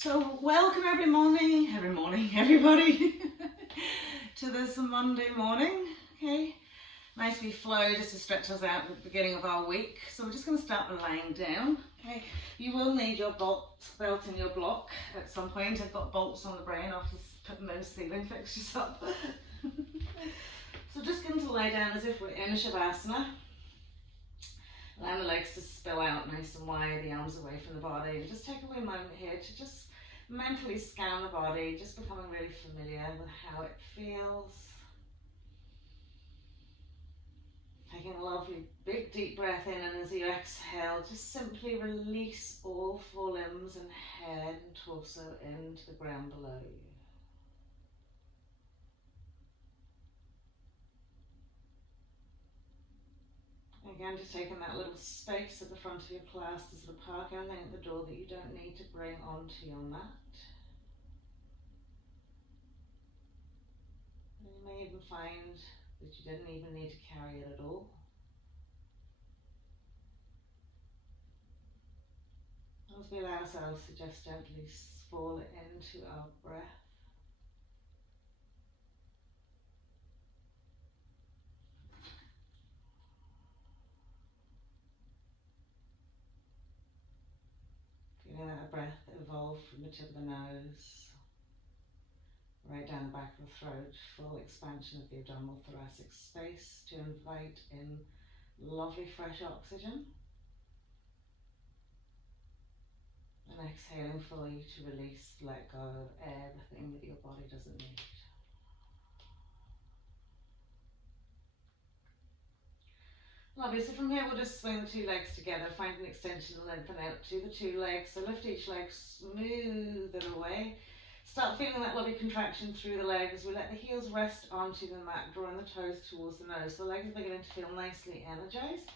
So welcome everybody, everybody to this Monday morning. Okay, nice wee flow just to stretch us out at the beginning of our week. So we're just going to start with lying down. Okay, you will need your belt in your block at some point. I've got bolts on the brain after putting those ceiling fixtures up. So just going to lie down as if we're in Shavasana. Allow the legs to spill out nice and wide, the arms away from the body. And just take a wee moment here to just mentally scan the body, just becoming really familiar with how it feels. Taking a lovely big deep breath in, and as you exhale, just simply release all four limbs and head and torso into the ground below you. Again, just taking that little space at the front of your class to sort of park anything at the door that you don't need to bring onto your mat. And you may even find that you didn't even need to carry it at all. As we allow ourselves to just gently fall into our breath. Feeling that breath evolve from the tip of the nose, right down the back of the throat, full expansion of the abdominal thoracic space to invite in lovely fresh oxygen. And exhaling fully to release, let go of everything that your body doesn't need. Lovely, so from here we'll just swing the two legs together, find an extension and lengthen out to the two legs. So lift each leg, smooth it away. Start feeling that lovely contraction through the legs. We let the heels rest onto the mat, drawing the toes towards the nose. So the legs are beginning to feel nicely energized.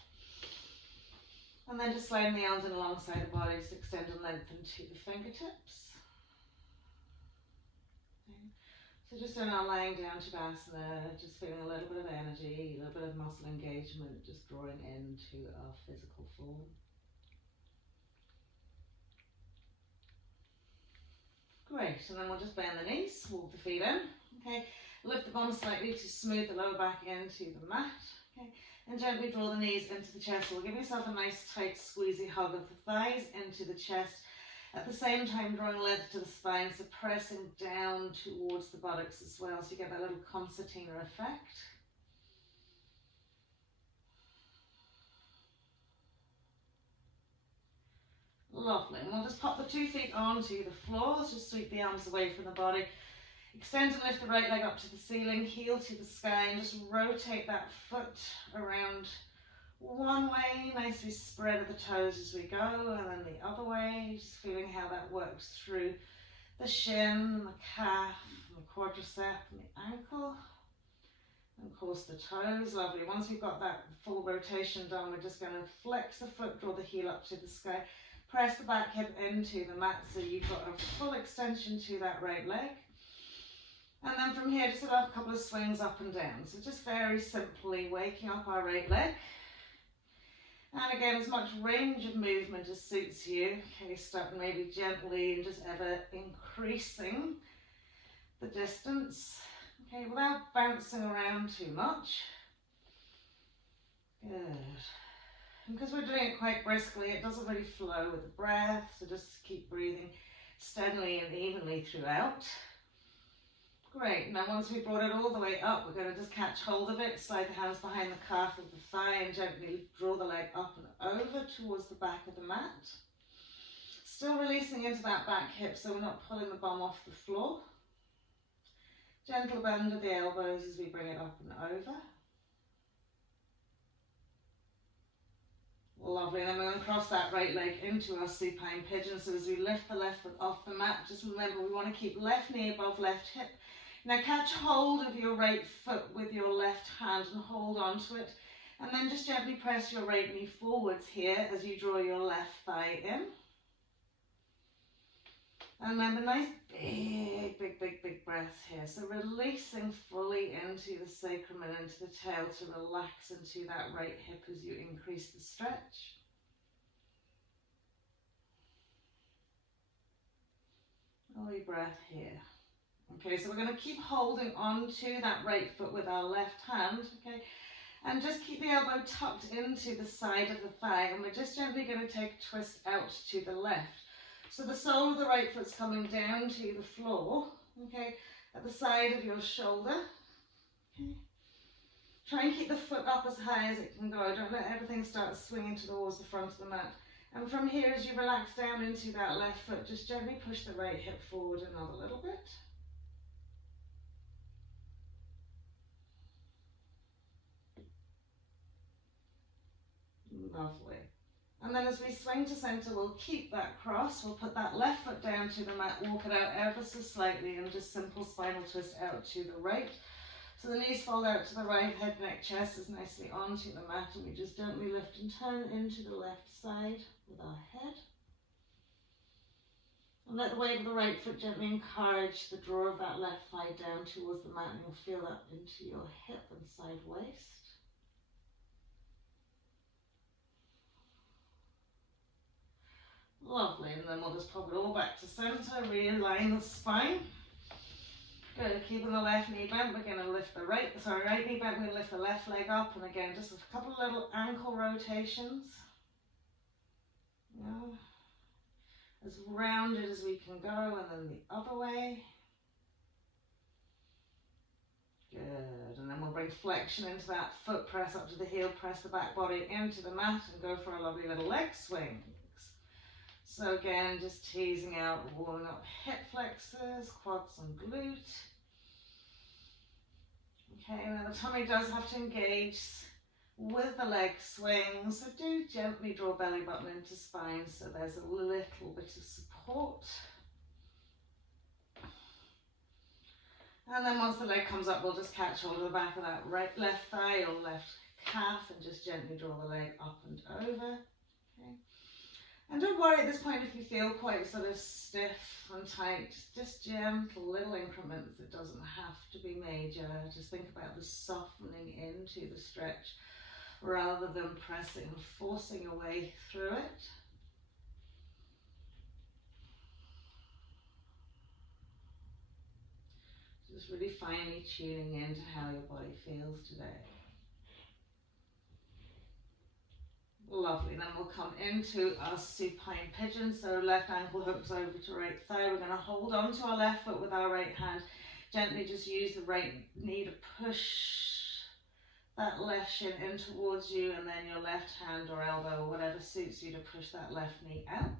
And then just sliding the arms in alongside the body, just extend and lengthen to the fingertips. So just in our lying down Shavasana, just feeling a little bit of energy, a little bit of muscle engagement, just drawing into our physical form. Great, and then we'll just bend the knees, walk the feet in. Okay, lift the bum slightly to smooth the lower back into the mat. Okay, and gently draw the knees into the chest. So we'll give yourself a nice tight squeezy hug of the thighs into the chest. At the same time, drawing length to the spine, so pressing down towards the buttocks as well, so you get that little concertina effect. Lovely, and we'll just pop the 2 feet onto the floor, just sweep the arms away from the body. Extend and lift the right leg up to the ceiling, heel to the sky, and just rotate that foot around one way, nicely spread at the toes as we go, and then the other way, just feeling how that works through the shin, the calf, the quadricep, and the ankle, and of course the toes. Lovely. Once we've got that full rotation done, we're just going to flex the foot, draw the heel up to the sky, press the back hip into the mat so you've got a full extension to that right leg. And then from here, just a couple of swings up and down. So just very simply waking up our right leg. And again, as much range of movement as suits you. Okay, starting maybe gently and just ever increasing the distance. Okay, without bouncing around too much. Good. And because we're doing it quite briskly, it doesn't really flow with the breath. So just keep breathing steadily and evenly throughout. Great, now once we've brought it all the way up, we're going to just catch hold of it, slide the hands behind the calf of the thigh and gently draw the leg up and over towards the back of the mat. Still releasing into that back hip so we're not pulling the bum off the floor. Gentle bend of the elbows as we bring it up and over. Lovely, and then we're going to cross that right leg into our supine pigeon. So as we lift the left foot off the mat, just remember we want to keep left knee above left hip. Now catch hold of your right foot with your left hand and hold onto it. And then just gently press your right knee forwards here as you draw your left thigh in. And remember, nice big breaths here. So releasing fully into the sacrum and into the tail to relax into that right hip as you increase the stretch. lovely breath here. Okay, so we're going to keep holding on to that right foot with our left hand, okay? And just keep the elbow tucked into the side of the thigh, and we're just gently going to take a twist out to the left. So the sole of the right foot's coming down to the floor, okay, at the side of your shoulder. Okay. Try and keep the foot up as high as it can go. Don't let everything start swinging towards the front of the mat. And from here, as you relax down into that left foot, just gently push the right hip forward another little bit. Lovely. And then as we swing to center, we'll keep that cross. We'll put that left foot down to the mat, walk it out ever so slightly, and just simple spinal twist out to the right. So the knees fold out to the right, head, neck, chest is nicely onto the mat, and we just gently lift and turn into the left side with our head. And let the weight of the right foot gently encourage the draw of that left thigh down towards the mat, and you'll feel that into your hip and side waist. Lovely, and then we'll just pop it all back to center, realign the spine. Good, keeping the left knee bent, we're going to lift the right knee bent, we're going to lift the left leg up, and again, just a couple of little ankle rotations. Yeah. As rounded as we can go, and then the other way. Good, and then we'll bring flexion into that foot, press up to the heel, press the back body into the mat, and go for a lovely little leg swing. So again, just teasing out, warming up hip flexors, quads and glute. Okay, now the tummy does have to engage with the leg swing, so do gently draw belly button into spine so there's a little bit of support. And then once the leg comes up, we'll just catch hold of the back of that left thigh or left calf and just gently draw the leg up and over. Okay. And don't worry at this point if you feel quite sort of stiff and tight, just gentle little increments. It doesn't have to be major. Just think about the softening into the stretch rather than pressing and forcing your way through it. Just really finely tuning into how your body feels today. Lovely, then we'll come into our supine pigeon, so left ankle hooks over to right thigh. We're going to hold on to our left foot with our right hand, gently just use the right knee to push that left shin in towards you, and then your left hand or elbow or whatever suits you to push that left knee out.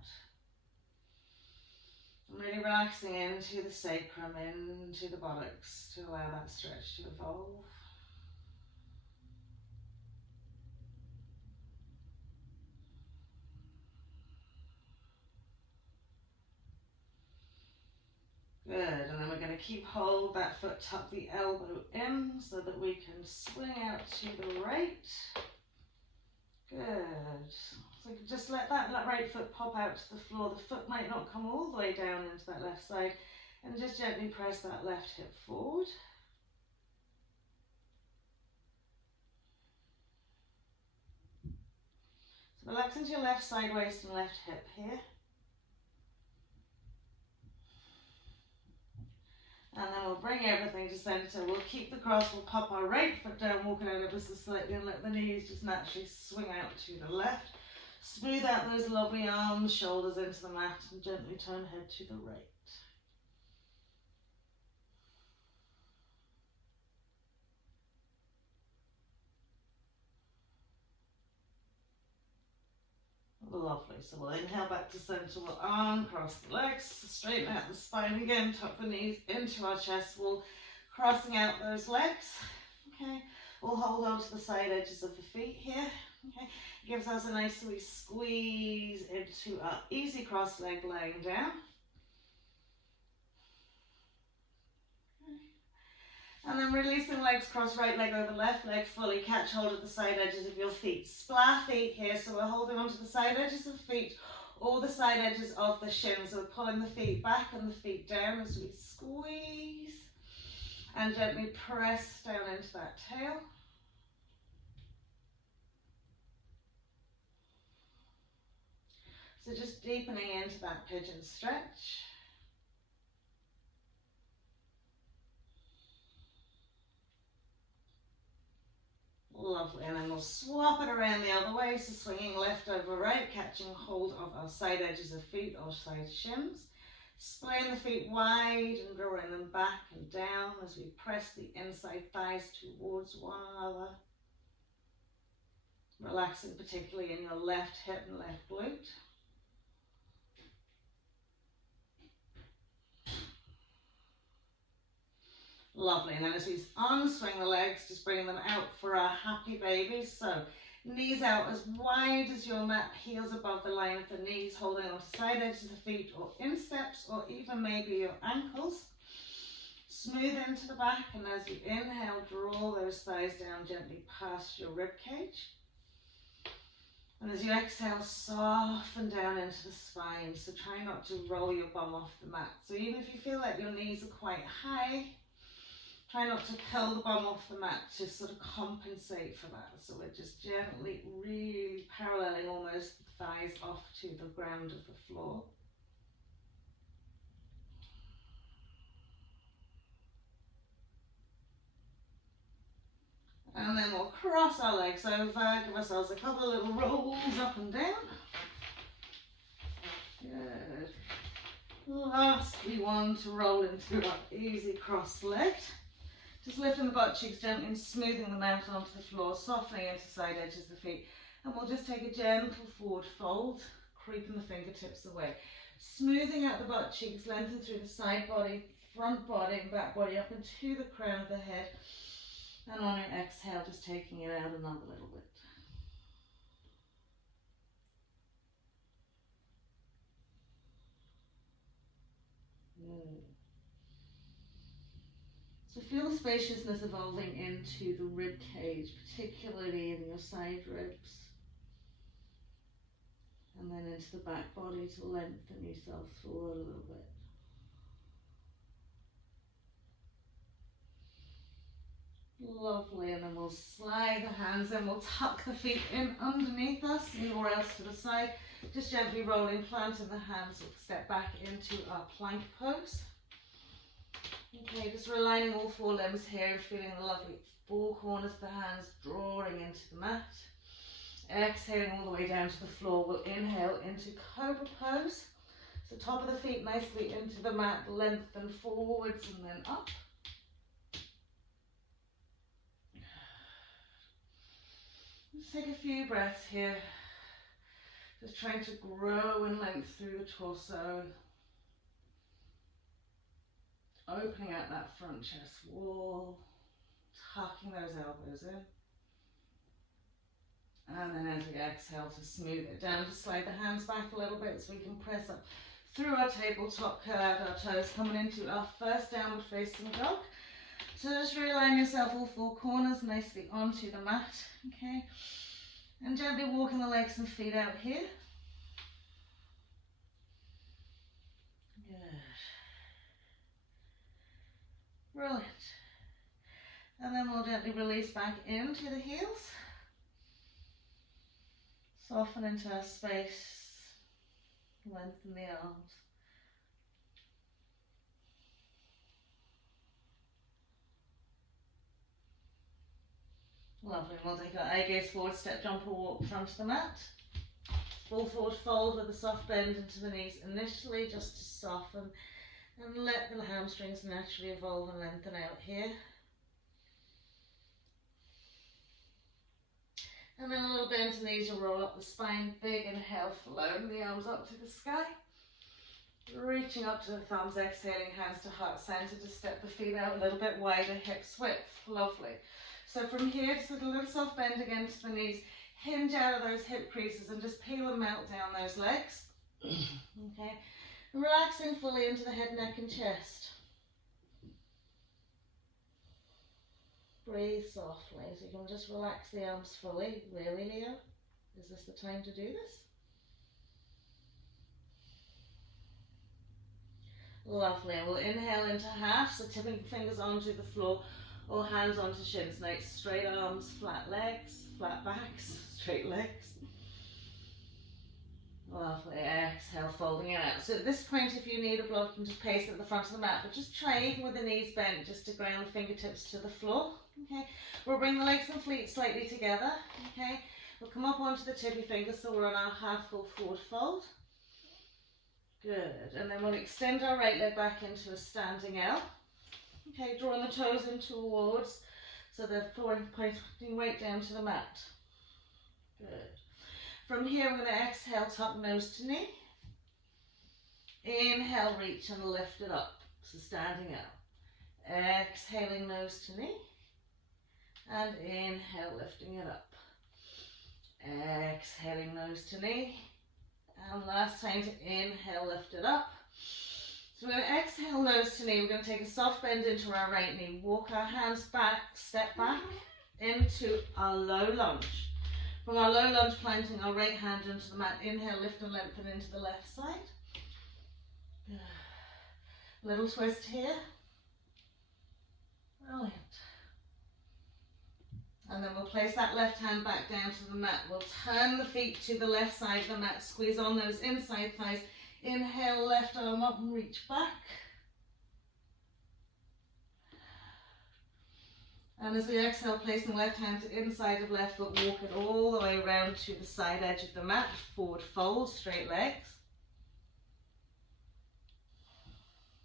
I'm really relaxing into the sacrum, into the buttocks to allow that stretch to evolve. Good, and then we're going to keep hold, that foot, tuck the elbow in so that we can swing out to the right. Good. So just let that right foot pop out to the floor. The foot might not come all the way down into that left side, and just gently press that left hip forward. So relax into your left side waist and left hip here. And then we'll bring everything to center. We'll keep the cross, we'll pop our right foot down, walking out ever so slightly, and let the knees just naturally swing out to the left. Smooth out those lovely arms, shoulders into the mat, and gently turn head to the right. Lovely, so we'll inhale back to center, we'll arm, cross the legs, straighten out the spine again, tuck the knees into our chest wall, crossing out those legs. Okay, we'll hold on to the side edges of the feet here. Okay, it gives us a nice wee squeeze into our easy cross leg laying down. And then releasing legs, cross right leg over left leg, fully catch hold of the side edges of your feet. Splat feet here, so we're holding onto the side edges of the feet or the side edges of the shins. So we're pulling the feet back and the feet down as we squeeze and gently press down into that tail. So just deepening into that pigeon stretch. Lovely, and then we'll swap it around the other way, so swinging left over right, catching hold of our side edges of feet or side shins. Splaying the feet wide and drawing them back and down as we press the inside thighs towards one another. Relaxing particularly in your left hip and left glute. Lovely, and then as we unswing the legs, just bringing them out for our happy babies. So knees out as wide as your mat, heels above the line of the knees, holding on to side edges of the feet or insteps or even maybe your ankles. Smooth into the back, and as you inhale, draw those thighs down gently past your rib cage. And as you exhale, soften down into the spine. So try not to roll your bum off the mat. So even if you feel like your knees are quite high, try not to curl the bum off the mat to sort of compensate for that. So we're just gently, really paralleling almost the thighs off to the ground of the floor. And then we'll cross our legs over, give ourselves a couple of little rolls up and down. Good. Lastly, one to roll into our easy crossed leg. Just lifting the butt cheeks gently and smoothing them out onto the floor, softening into side edges of the feet. And we'll just take a gentle forward fold, creeping the fingertips away. Smoothing out the butt cheeks, lengthen through the side body, front body and back body up into the crown of the head. And on your exhale, just taking it out another little bit. So feel the spaciousness evolving into the rib cage, particularly in your side ribs. And then into the back body to lengthen yourself forward a little bit. Lovely, and then we'll slide the hands in, we'll tuck the feet in underneath us, or else to the side. Just gently rolling, planting the hands, we'll step back into our plank pose. Okay, just realigning all four limbs here, feeling the lovely four corners of the hands drawing into the mat. Exhaling all the way down to the floor, we'll inhale into cobra pose. So top of the feet nicely into the mat, lengthen forwards and then up. Just take a few breaths here, just trying to grow in length through the torso, opening out that front chest wall, tucking those elbows in, and then as we exhale to smooth it down, just slide the hands back a little bit so we can press up through our tabletop, curl out our toes, coming into our first downward facing dog. So just realign yourself all four corners nicely onto the mat, okay? And gently walking the legs and feet out here. Good. Brilliant. And then we'll gently release back into the heels. Soften into our space. Lengthen the arms. Lovely, we'll take our eye gaze forward, step, jump or walk front of the mat. Full forward fold with a soft bend into the knees initially, just to soften and let the hamstrings naturally evolve and lengthen out here. And then a little bend to the knees, you'll roll up the spine, big inhale, floating the arms up to the sky. Reaching up to the thumbs, exhaling, hands to heart center, to step the feet out a little bit wider, hips width, lovely. So from here, just with a little soft bend again to the knees, hinge out of those hip creases and just peel and melt down those legs. Okay, relaxing fully into the head, neck and chest. Breathe softly, so you can just relax the arms fully. Really, Leo? Is this the time to do this? Lovely, and we'll inhale into half, so tipping fingers onto the floor or hands onto shins. Nice straight arms, flat legs, flat backs, straight legs. Lovely, exhale, folding it out. So at this point, if you need a block, you can just pace at the front of the mat, but just try, even with the knees bent, just to ground the fingertips to the floor. Okay, we'll bring the legs and feet slightly together. Okay, we'll come up onto the tippy fingers so we're on our half full forward fold. Good, and then we'll extend our right leg back into a standing L. Okay, drawing the toes in towards, so they're pointing right down to the mat. Good. From here, we're going to exhale, tuck nose to knee. Inhale, reach and lift it up, so standing L. Exhaling, nose to knee. And inhale, lifting it up. Exhaling, nose to knee. And last time to inhale, lift it up. So we're going to exhale, nose to knee. We're going to take a soft bend into our right knee. Walk our hands back, step back into our low lunge. From our low lunge, planting our right hand into the mat. Inhale, lift and lengthen into the left side. Little twist here. Brilliant. And then we'll place that left hand back down to the mat. We'll turn the feet to the left side of the mat. Squeeze on those inside thighs. Inhale, left arm up and reach back. And as we exhale, placing the left hand to inside of left foot, walk it all the way around to the side edge of the mat. Forward fold, straight legs.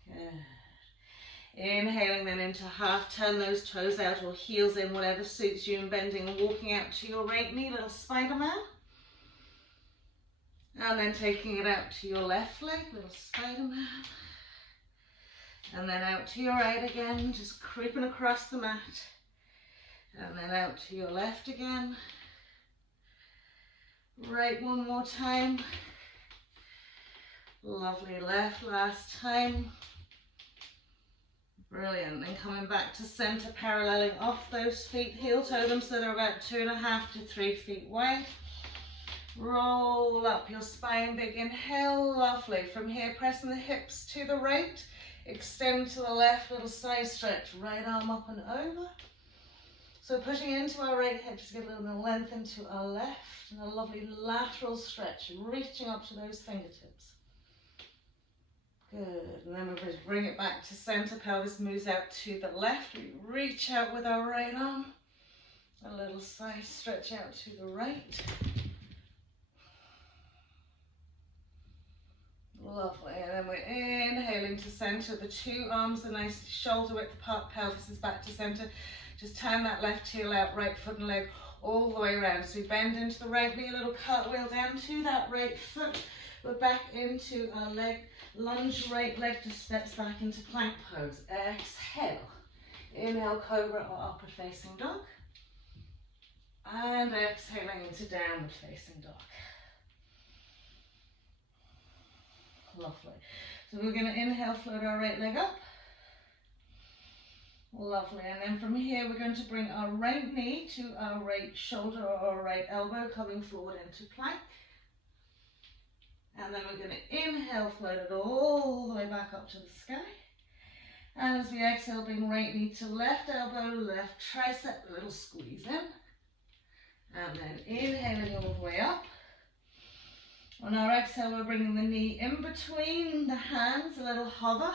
Good. Inhaling then into half, turn those toes out or heels in, whatever suits you, and bending and walking out to your right knee, little Spider-Man. And then taking it out to your left leg, little Spider-Man. And then out to your right again, just creeping across the mat. And then out to your left again. Right, one more time. Lovely, left, last time. Brilliant. Then coming back to center, paralleling off those feet, heel toe them so they're about 2.5 to 3 feet wide. Roll up your spine, big inhale, lovely. From here, pressing the hips to the right, extend to the left, little side stretch, right arm up and over. So pushing into our right hip, just get a little bit of length into our left, and a lovely lateral stretch, reaching up to those fingertips. Good, and then we're going to bring it back to center, pelvis moves out to the left, we reach out with our right arm, a little side stretch out to the right. Lovely, and then we're inhaling to center, the two arms are nice shoulder width apart, pelvis is back to center. Just turn that left heel out, right foot and leg all the way around. So we bend into the right knee, a little cartwheel down to that right foot. We're back into our leg, lunge, right leg just steps back into plank pose. Exhale, inhale, cobra or upward facing dog. And exhaling into downward facing dog. Lovely. So we're going to inhale, float our right leg up. Lovely. And then from here, we're going to bring our right knee to our right shoulder or our right elbow, coming forward into plank. And then we're going to inhale, float it all the way back up to the sky. And as we exhale, bring right knee to left elbow, left tricep, a little squeeze in. And then inhaling all the way up. On our exhale, we're bringing the knee in between the hands, a little hover.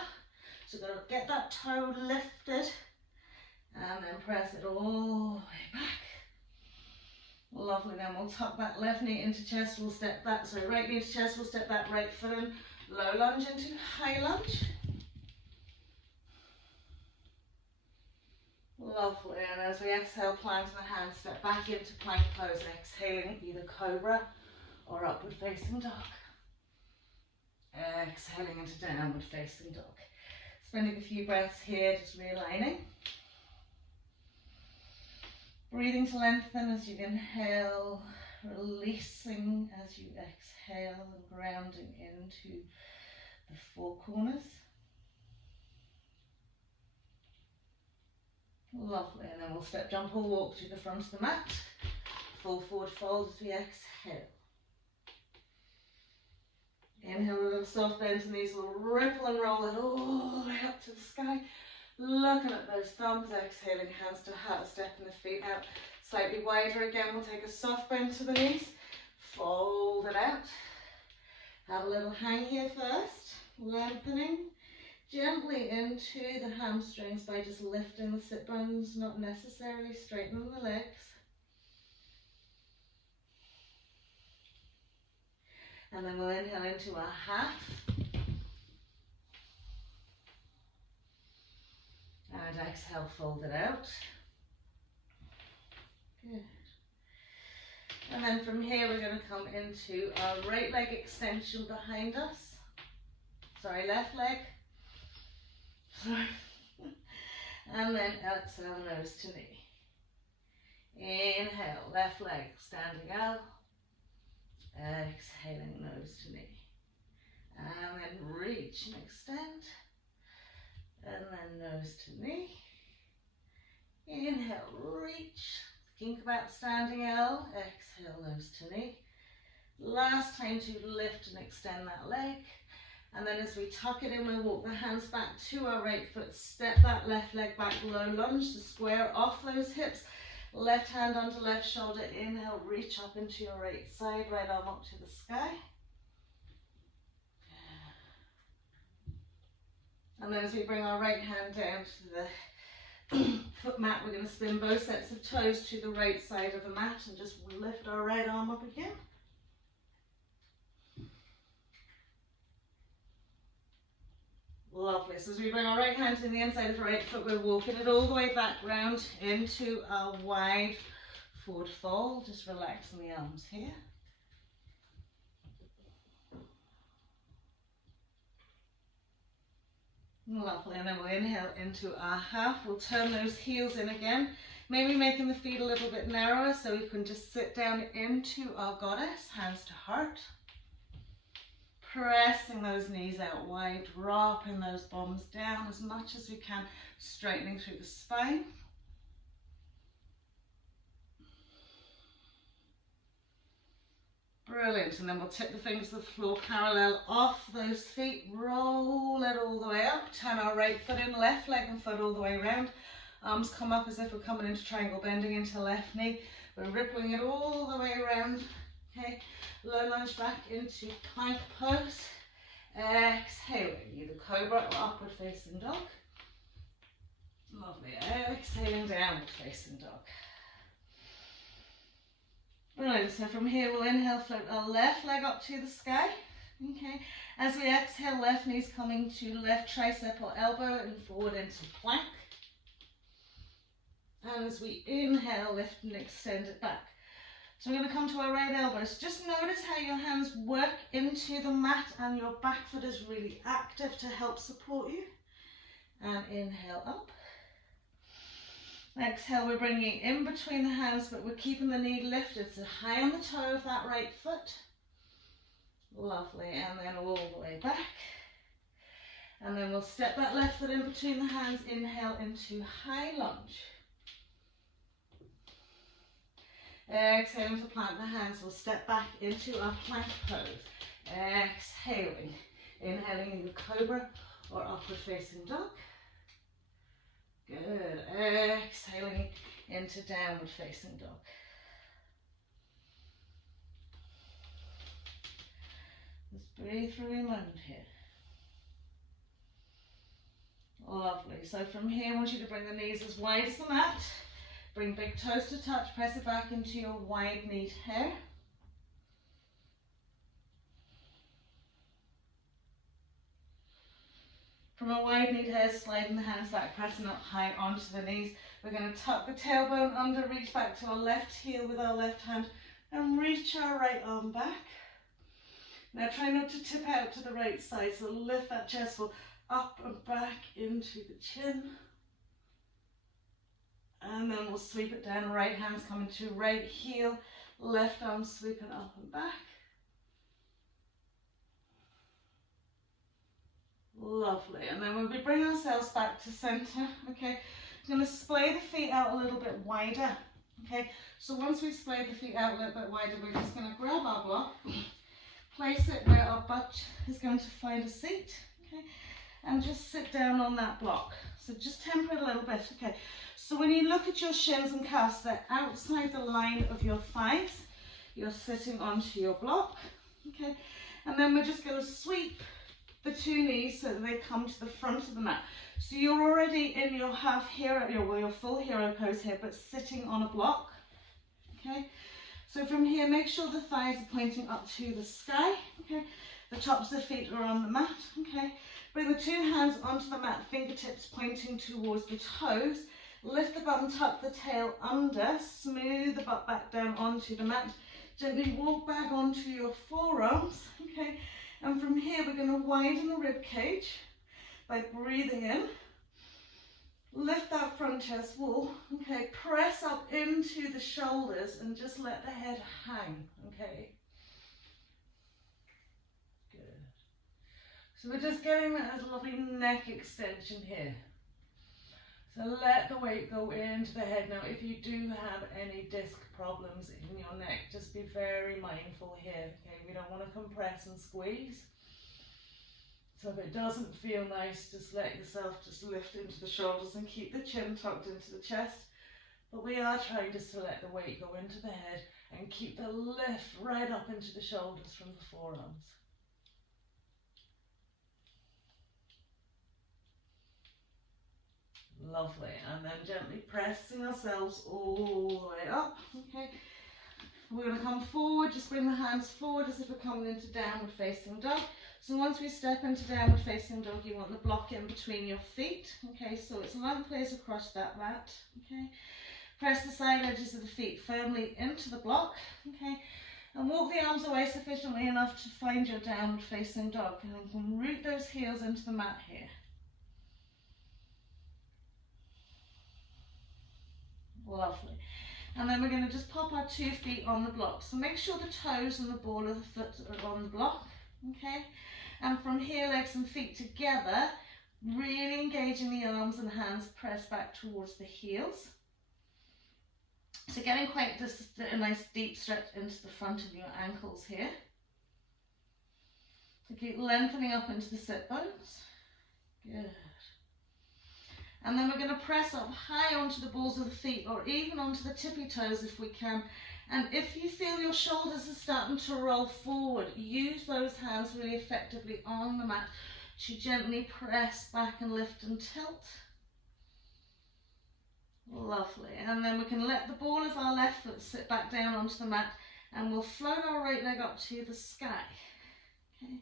So we're going to get that toe lifted and then press it all the way back. Lovely, then we'll tuck that left knee into chest, we'll step that, sorry, right knee to chest, we'll step that right foot in, low lunge into high lunge. Lovely, and as we exhale, plant the hands, step back into plank pose, exhaling either cobra or upward facing dog. Exhaling into downward facing dog. Spending a few breaths here, just realigning. Breathing to lengthen as you inhale, releasing as you exhale, and grounding into the four corners. Lovely, and then we'll step, jump or walk to the front of the mat. Full forward fold as we exhale. Inhale, a little soft bend to knees, we'll ripple and roll it all the way up to the sky. Looking at those thumbs, exhaling, hands to heart, stepping the feet out slightly wider again. We'll take a soft bend to the knees, fold it out. Have a little hang here first, lengthening, gently into the hamstrings by just lifting the sit bones, not necessarily straightening the legs. And then we'll inhale into our half. And exhale, fold it out. Good. And then from here we're going to come into our right leg extension behind us. Sorry, left leg. Sorry. And then exhale, nose to knee. Inhale, left leg standing out. Exhaling, nose to knee. And then reach and extend. And then nose to knee. Inhale, reach. Think about standing L. Exhale, nose to knee. Last time to lift and extend that leg. And then as we tuck it in, we'll walk the hands back to our right foot. Step that left leg back, low lunge to square off those hips. Left hand onto left shoulder. Inhale, reach up into your right side. Right arm up to the sky. And then as we bring our right hand down to the foot mat, we're going to spin both sets of toes to the right side of the mat and just lift our right arm up again. Lovely. So as we bring our right hand to the inside of the right foot, we're walking it all the way back round into a wide forward fold. Just relaxing the arms here. Lovely. And then we'll inhale into our half. We'll turn those heels in again. Maybe making the feet a little bit narrower so we can just sit down into our goddess, hands to heart. Pressing those knees out wide, dropping those bombs down as much as we can, straightening through the spine. Brilliant. And then we'll tip the fingers to the floor, parallel off those feet, roll it all the way up, turn our right foot in, left leg and foot all the way around. Arms come up as if we're coming into triangle, bending into left knee. We're rippling it all the way around. Okay, low lunge back into plank pose. Exhaling, either cobra or upward facing dog. Lovely. Exhaling, downward facing dog. Brilliant. So from here we'll inhale, float our left leg up to the sky. Okay. As we exhale, left knee's coming to left tricep or elbow and forward into plank. And as we inhale, lift and extend it back. So we're going to come to our right elbows. Just notice how your hands work into the mat and your back foot is really active to help support you. And inhale up. Exhale, we're bringing it in between the hands, but we're keeping the knee lifted, so high on the toe of that right foot. Lovely, and then all the way back. And then we'll step that left foot in between the hands, inhale into high lunge. Exhaling to plant the hands, we'll step back into our plank pose. Exhaling, inhaling either cobra or upward facing dog. Good. Exhaling into downward facing dog. Just breathe for a moment here. Lovely. So from here, I want you to bring the knees as wide as the mat. Bring big toes to touch. Press it back into your wide kneed hair. From a wide knee hair, sliding the hands back, pressing up high onto the knees. We're going to tuck the tailbone under, reach back to our left heel with our left hand and reach our right arm back. Now try not to tip out to the right side, so lift that chest wall up and back into the chin. And then we'll sweep it down, right hand's coming to right heel, left arm sweeping up and back. Lovely. And then when we bring ourselves back to center, okay, I'm going to splay the feet out a little bit wider. Okay, so once we splay the feet out a little bit wider, we're just going to grab our block, place it where our butt is going to find a seat, okay, and just sit down on that block. So just temper it a little bit, okay. So when you look at your shins and calves, they're outside the line of your thighs. You're sitting onto your block, okay, and then we're just going to sweep the two knees so that they come to the front of the mat. So you're already in your half hero, your full hero pose here, but sitting on a block. Okay, so from here, make sure the thighs are pointing up to the sky. Okay, the tops of the feet are on the mat. Okay, bring the two hands onto the mat, fingertips pointing towards the toes. Lift the bum, tuck the tail under, smooth the butt back down onto the mat. Gently walk back onto your forearms. Okay, and from here, we're going to widen the rib cage by breathing in. Lift that front chest wall, okay, press up into the shoulders and just let the head hang, okay. Good. So we're just getting that lovely neck extension here. So let the weight go into the head. Now, if you do have any disc problems in your neck, just be very mindful here, okay. We don't want to compress and squeeze. So if it doesn't feel nice, just let yourself just lift into the shoulders and keep the chin tucked into the chest. But we are trying just to let the weight go into the head and keep the lift right up into the shoulders from the forearms. Lovely. And then gently pressing ourselves all the way up. Okay. We're going to come forward, just bring the hands forward as if we're coming into downward facing dog. So once we step into downward facing dog, you want the block in between your feet. Okay, so it's lengthways across that mat. Okay, press the side edges of the feet firmly into the block. Okay, and walk the arms away sufficiently enough to find your downward facing dog. And then you can root those heels into the mat here. Lovely. And then we're going to just pop our 2 feet on the block. So make sure the toes and the ball of the foot are on the block. Okay. And from here, legs and feet together, really engaging the arms and hands pressed back towards the heels. So getting quite just a nice deep stretch into the front of your ankles here. So keep lengthening up into the sit bones. Good. And then we're going to press up high onto the balls of the feet or even onto the tippy toes if we can. And if you feel your shoulders are starting to roll forward, use those hands really effectively on the mat to gently press back and lift and tilt. Lovely. And then we can let the ball of our left foot sit back down onto the mat and we'll float our right leg up to the sky. Okay.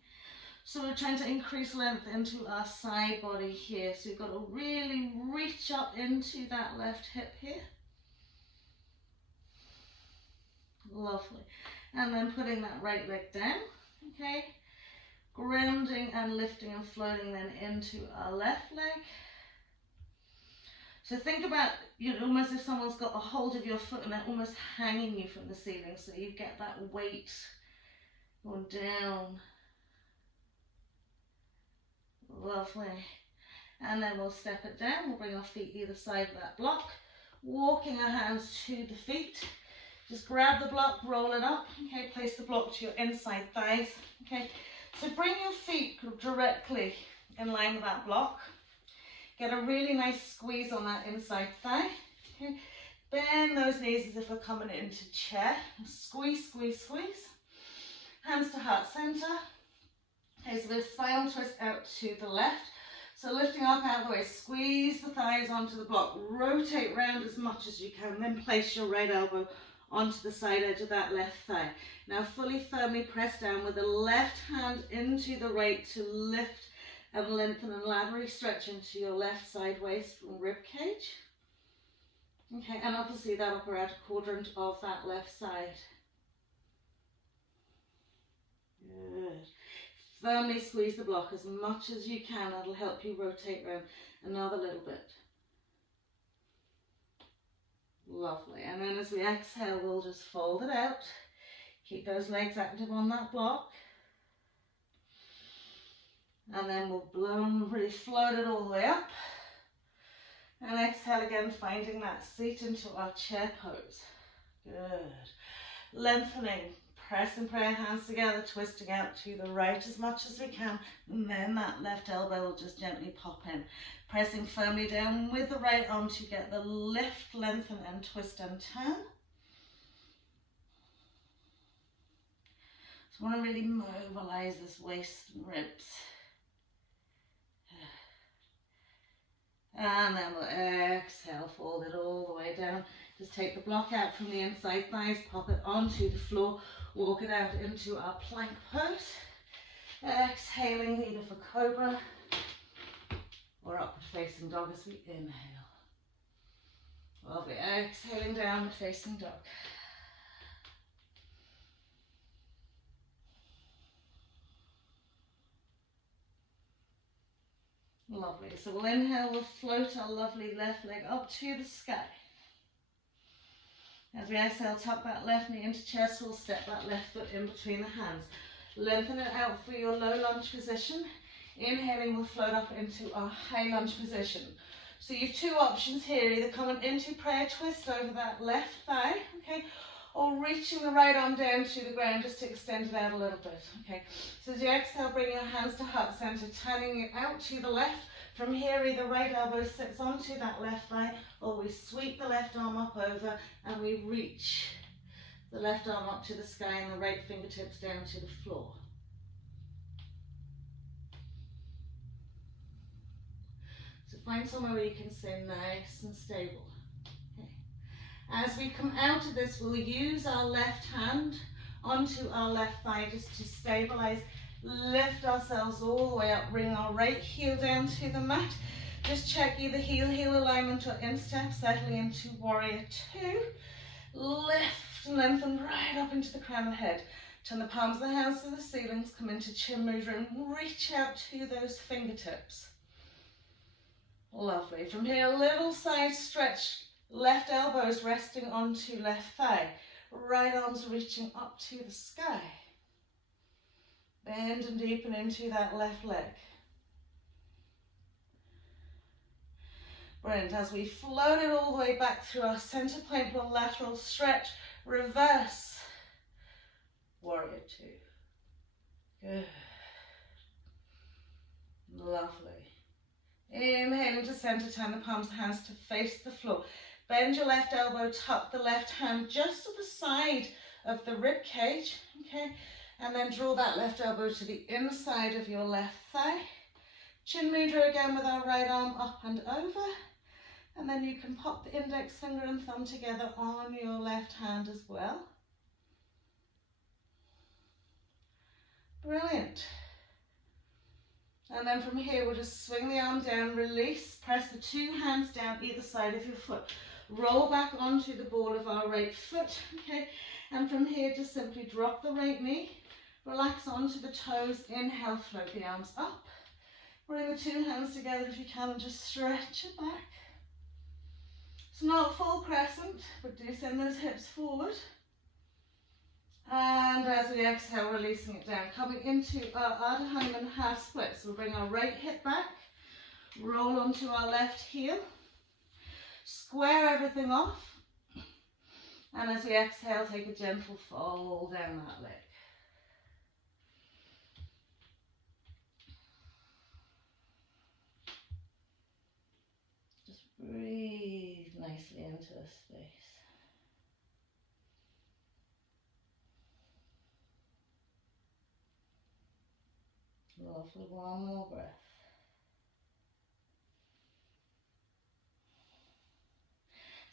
So we're trying to increase length into our side body here. So you've got to really reach up into that left hip here. Lovely. And then putting that right leg down, okay? Grounding and lifting and floating then into our left leg. So think about, you know, almost if someone's got a hold of your foot and they're almost hanging you from the ceiling. So you get that weight going down. Lovely. And then we'll step it down. We'll bring our feet either side of that block. Walking our hands to the feet. Just grab the block, roll it up. Okay, place the block to your inside thighs. Okay, so bring your feet directly in line with that block. Get a really nice squeeze on that inside thigh. Okay, bend those knees as if we're coming into chair. Squeeze, squeeze, squeeze. Hands to heart center. Okay, so this spinal twist out to the left. So lifting up out of the way, squeeze the thighs onto the block. Rotate round as much as you can. Then place your right elbow onto the side edge of that left thigh. Now fully firmly press down with the left hand into the right to lift and lengthen and laterally stretch into your left side waist and rib cage. Okay, and obviously that upper outer quadrant of that left side. Good. Firmly squeeze the block as much as you can. That'll help you rotate around another little bit. Lovely. And then as we exhale, we'll just fold it out. Keep those legs active on that block. And then we'll blow and really float it all the way up. And exhale again, finding that seat into our chair pose. Good. Lengthening. Press and prayer hands together, twisting out to the right as much as we can. And then that left elbow will just gently pop in. Pressing firmly down with the right arm to get the lift, lengthen and twist and turn. So I want to really mobilize this waist and ribs. And then we'll exhale, fold it all the way down. Just take the block out from the inside thighs, pop it onto the floor, walk it out into our plank pose. Exhaling either for cobra or upward facing dog as we inhale. We'll be exhaling downward facing dog. Lovely. So we'll inhale, we'll float our lovely left leg up to the sky. As we exhale, tuck that left knee into chest, we'll step that left foot in between the hands. Lengthen it out for your low lunge position. Inhaling, we'll float up into our high lunge position. So you have two options here, either coming into prayer twist over that left thigh, okay, or reaching the right arm down to the ground just to extend it out a little bit, okay. So as you exhale, bring your hands to heart center, turning it out to the left. From here, either right elbow sits onto that left thigh, or we sweep the left arm up over and we reach the left arm up to the sky and the right fingertips down to the floor. So find somewhere where you can stay nice and stable. Okay. As we come out of this, we'll use our left hand onto our left thigh just to stabilize. Lift ourselves all the way up, bring our right heel down to the mat. Just check either heel alignment or instep, settling into warrior two. Lift and lengthen right up into the crown of the head. Turn the palms of the hands to the ceilings, come into chin mudra and reach out to those fingertips. Lovely. From here, a little side stretch, left elbows resting onto left thigh. Right arms reaching up to the sky. Bend and deepen into that left leg. Brilliant. As we float it all the way back through our center point, we'll lateral stretch, reverse, warrior two. Good. Lovely. Inhale into center, turn the palms of the hands to face the floor. Bend your left elbow, tuck the left hand just to the side of the rib cage, okay? And then draw that left elbow to the inside of your left thigh. Chin mudra again with our right arm up and over. And then you can pop the index finger and thumb together on your left hand as well. Brilliant. And then from here, we'll just swing the arm down, release, press the two hands down either side of your foot. Roll back onto the ball of our right foot, okay? And from here, just simply drop the right knee. Relax onto the toes, inhale, float the arms up. Bring the two hands together if you can and just stretch it back. It's not full crescent, but do send those hips forward. And as we exhale, releasing it down, coming into our Ardha Hanuman half split. So we'll bring our right hip back, roll onto our left heel, square everything off. And as we exhale, take a gentle fold down that leg. Breathe nicely into a space. Lovely, one more breath.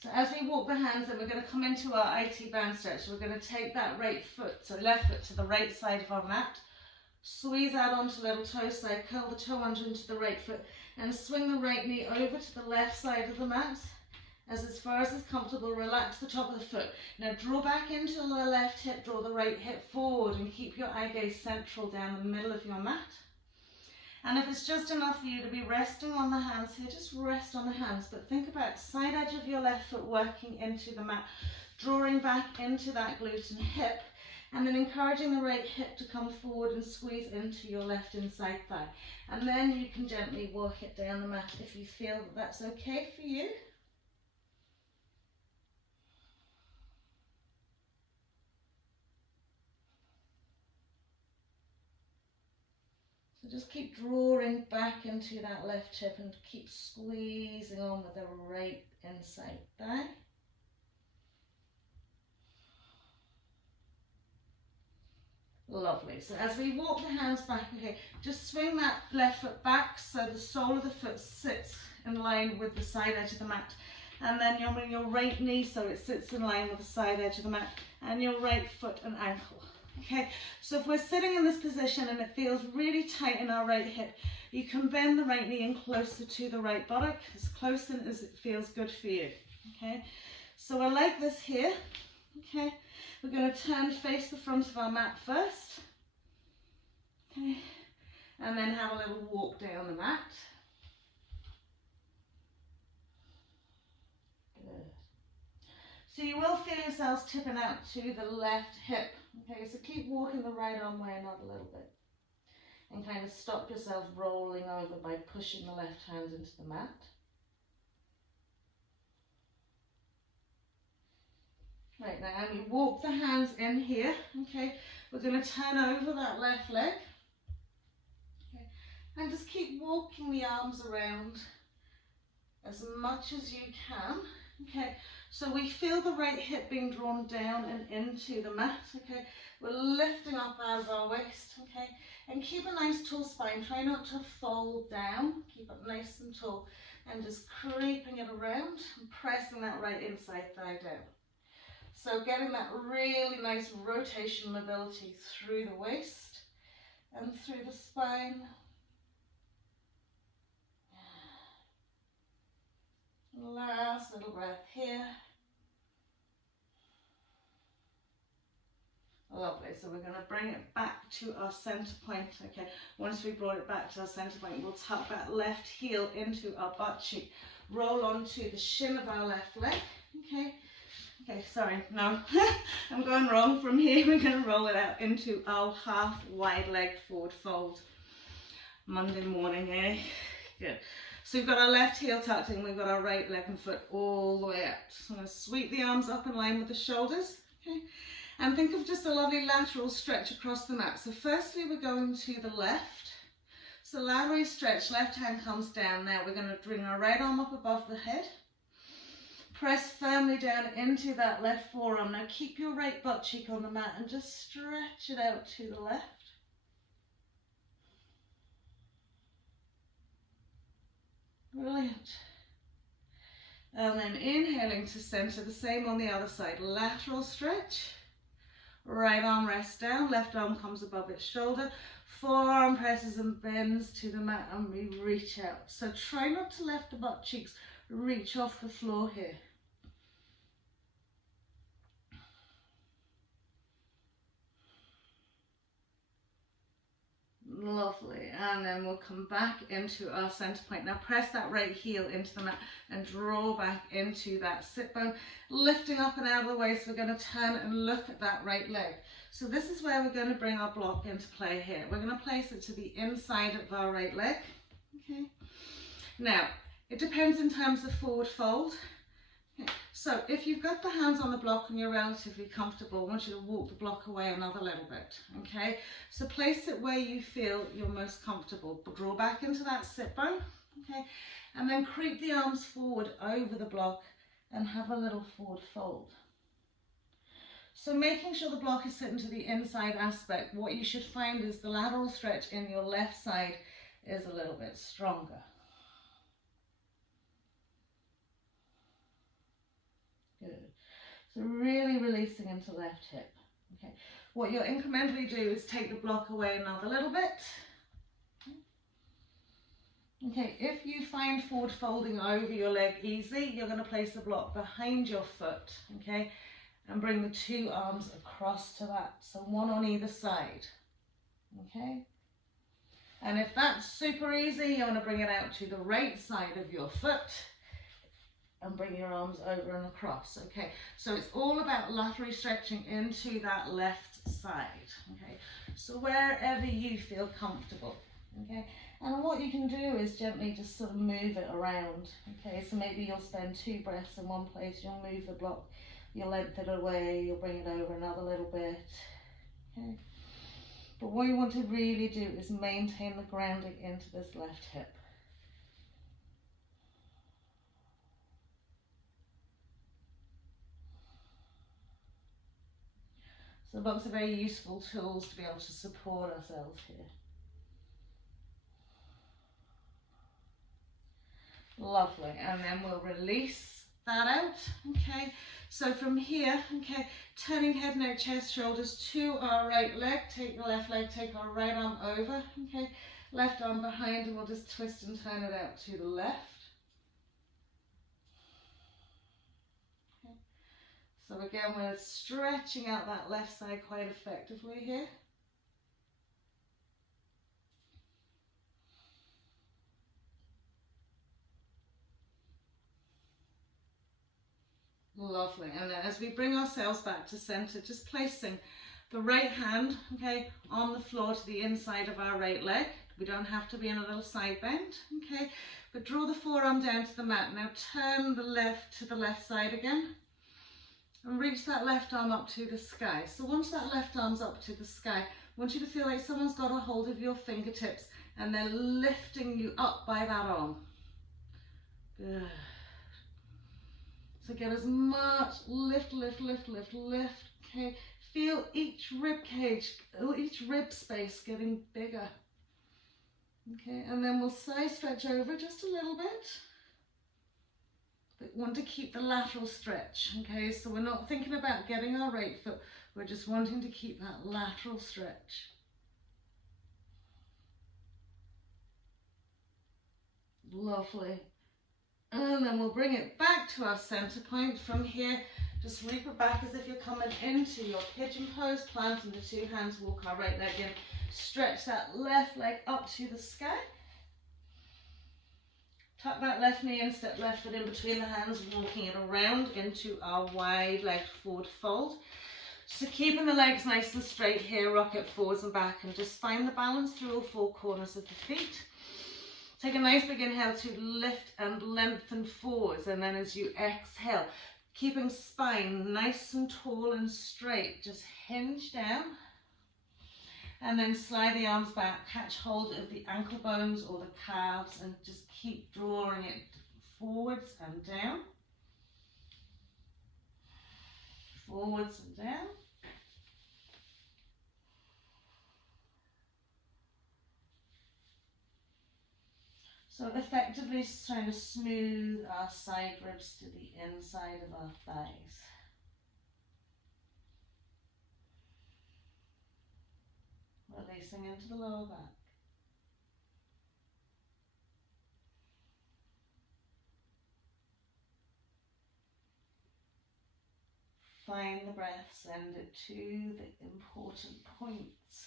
So as we walk the hands in, we're going to come into our IT band stretch. So we're going to take that right foot, so left foot to the right side of our mat. Squeeze out onto little toe side, curl the toe under into the right foot and swing the right knee over to the left side of the mat. As far as is comfortable, relax the top of the foot. Now draw back into the left hip, draw the right hip forward and keep your eye gaze central down the middle of your mat. And if it's just enough for you to be resting on the hands here, just rest on the hands. But think about side edge of your left foot working into the mat, drawing back into that glute and hip. And then encouraging the right hip to come forward and squeeze into your left inside thigh. And then you can gently work it down the mat if you feel that that's okay for you. So just keep drawing back into that left hip and keep squeezing on with the right inside thigh. Lovely. So as we walk the hands back, okay, just swing that left foot back so the sole of the foot sits in line with the side edge of the mat. And then you'll bring your right knee so it sits in line with the side edge of the mat, and your right foot and ankle. Okay, so if we're sitting in this position and it feels really tight in our right hip, you can bend the right knee in closer to the right buttock, as close in as it feels good for you. Okay, so we're like this here. Okay, we're going to turn face the front of our mat first. Okay, and then have a little walk down the mat. So you will feel yourselves tipping out to the left hip. Okay, so keep walking the right arm way out a little bit. And kind of stop yourself rolling over by pushing the left hand into the mat. Right, now we walk the hands in here. Okay, we're going to turn over that left leg. Okay, and just keep walking the arms around as much as you can. Okay, so we feel the right hip being drawn down and into the mat. Okay, we're lifting up out of our waist. Okay, and keep a nice tall spine. Try not to fold down. Keep it nice and tall, and just creeping it around and pressing that right inside thigh down. So getting that really nice rotation mobility through the waist and through the spine. Last little breath here. Lovely, so we're going to bring it back to our center point. Okay, once we brought it back to our center point, we'll tuck that left heel into our butt cheek. Roll onto the shin of our left leg. Okay, sorry, no, I'm going wrong from here. We're going to roll it out into our half wide leg forward fold. Monday morning, eh? Good. So we've got our left heel tucked in, we've got our right leg and foot all the way out. So I'm going to sweep the arms up in line with the shoulders, okay? And think of just a lovely lateral stretch across the mat. So firstly, we're going to the left. So laterally stretch, left hand comes down. Now we're going to bring our right arm up above the head. Press firmly down into that left forearm. Now keep your right butt cheek on the mat and just stretch it out to the left. Brilliant. And then inhaling to center, the same on the other side. Lateral stretch. Right arm rests down, left arm comes above its shoulder. Forearm presses and bends to the mat and we reach out. So try not to let the butt cheeks reach off the floor here. Lovely, and then we'll come back into our center point. Now press that right heel into the mat and draw back into that sit bone, lifting up and out of the way. So we're going to turn and look at that right leg. So this is where we're going to bring our block into play here. We're going to place it to the inside of our right leg. Okay. Now, it depends in terms of forward fold. Okay. So if you've got the hands on the block and you're relatively comfortable, I want you to walk the block away another little bit, okay? So place it where you feel you're most comfortable. Draw back into that sit bone, okay? And then creep the arms forward over the block and have a little forward fold. So making sure the block is sitting to the inside aspect, what you should find is the lateral stretch in your left side is a little bit stronger. Good. So really releasing into left hip. Okay. What you'll incrementally do is take the block away another little bit. Okay, if you find forward folding over your leg easy, you're going to place the block behind your foot, okay, and bring the two arms across to that. So one on either side, okay. And if that's super easy, you want to bring it out to the right side of your foot and bring your arms over and across, okay? So it's all about laterally stretching into that left side, okay? So wherever you feel comfortable, okay? And what you can do is gently just sort of move it around, okay? So maybe you'll spend 2 breaths in one place, you'll move the block, you'll lengthen it away, you'll bring it over another little bit, okay? But what you want to really do is maintain the grounding into this left hip. So blocks are very useful tools to be able to support ourselves here. Lovely. And then we'll release that out. Okay. So from here, okay, turning head, neck, chest, shoulders to our right leg. Take the left leg, take our right arm over. Okay. Left arm behind, and we'll just twist and turn it out to the left. Okay. So again, we're stretching out that left side quite effectively here. Lovely. And then as we bring ourselves back to center, just placing the right hand, okay, on the floor to the inside of our right leg. We don't have to be in a little side bend, okay, but draw the forearm down to the mat. Now turn the left to the left side again and reach that left arm up to the sky. So once that left arm's up to the sky, I want you to feel like someone's got a hold of your fingertips and they're lifting you up by that arm. Good. So get as much lift, okay. Feel each rib cage, each rib space getting bigger. Okay, and then we'll side stretch over just a little bit. But want to keep the lateral stretch, okay? So we're not thinking about getting our right foot, we're just wanting to keep that lateral stretch. Lovely. And then we'll bring it back to our center point. From here, just reap it back as if you're coming into your pigeon pose, planting the two hands, walk our right leg in, stretch that left leg up to the sky. Tuck that left knee in, step left foot in between the hands, walking it around into our wide leg forward fold. So keeping the legs nice and straight here, rock it forwards and back, and just find the balance through all four corners of the feet. Take a nice big inhale to lift and lengthen forwards, and then as you exhale, keeping spine nice and tall and straight, just hinge down, and then slide the arms back, catch hold of the ankle bones or the calves, and just keep drawing it forwards and down, forwards and down. So effectively just trying to smooth our side ribs to the inside of our thighs. Releasing into the lower back. Find the breath, send it to the important points.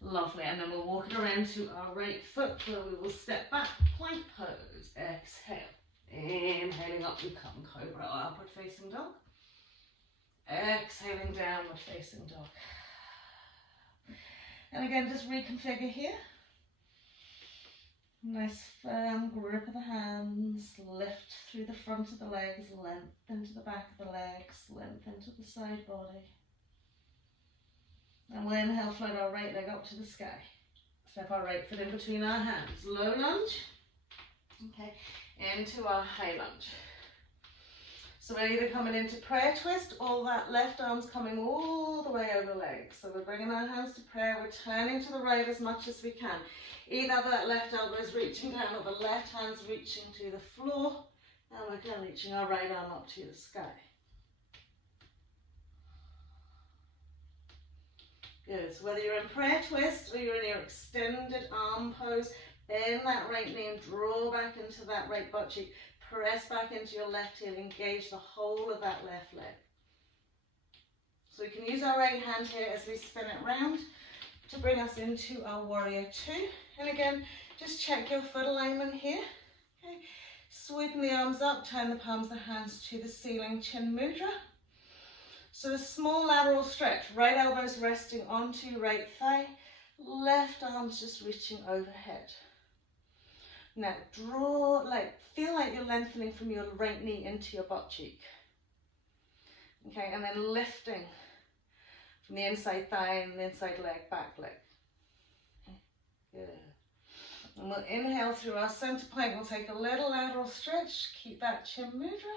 Lovely, and then we'll walk it around to our right foot where we will step back, plank pose, exhale. Inhaling up, we come cobra or upward facing dog. Exhaling, downward facing dog. And again, just reconfigure here. Nice firm grip of the hands, lift through the front of the legs, length into the back of the legs, length into the side body. And we'll inhale, float our right leg up to the sky. Step our right foot in between our hands. Low lunge, okay, into our high lunge. So we're either coming into prayer twist, or that left arm's coming all the way over legs. So we're bringing our hands to prayer, we're turning to the right as much as we can. Either that left elbow is reaching down, or the left hand's reaching to the floor, and we're again reaching our right arm up to the sky. Good, so whether you're in prayer twist or you're in your extended arm pose, bend that right knee and draw back into that right butt cheek. Press back into your left heel, engage the whole of that left leg. So we can use our right hand here as we spin it round to bring us into our warrior two. And again, just check your foot alignment here. Okay. Sweeping the arms up, turn the palms of the hands to the ceiling, chin mudra. So a small lateral stretch, right elbows resting onto right thigh, left arms just reaching overhead. Now draw, feel like you're lengthening from your right knee into your butt cheek. Okay, and then lifting from the inside thigh and the inside leg, back leg. Okay, good. And we'll inhale through our center point. We'll take a little lateral stretch, keep that chin mudra.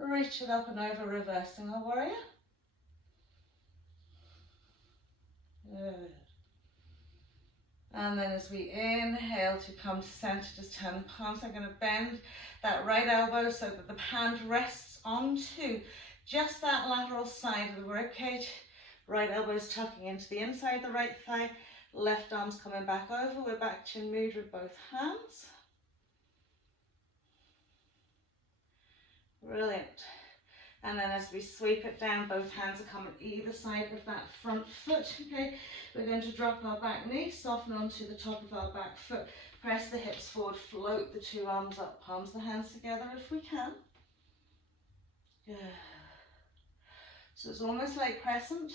Reach it up and over, reversing our warrior. Good. And then as we inhale to come to center, just turn the palms. I'm going to bend that right elbow so that the hand rests onto just that lateral side of the ribcage. Right elbow is tucking into the inside of the right thigh. Left arm's coming back over. We're back to mudra with both hands. Brilliant. And then as we sweep it down, both hands are coming either side of that front foot. Okay, we're going to drop our back knee, soften onto the top of our back foot, press the hips forward, float the two arms up, palms the hands together if we can. Good. So it's almost like crescent.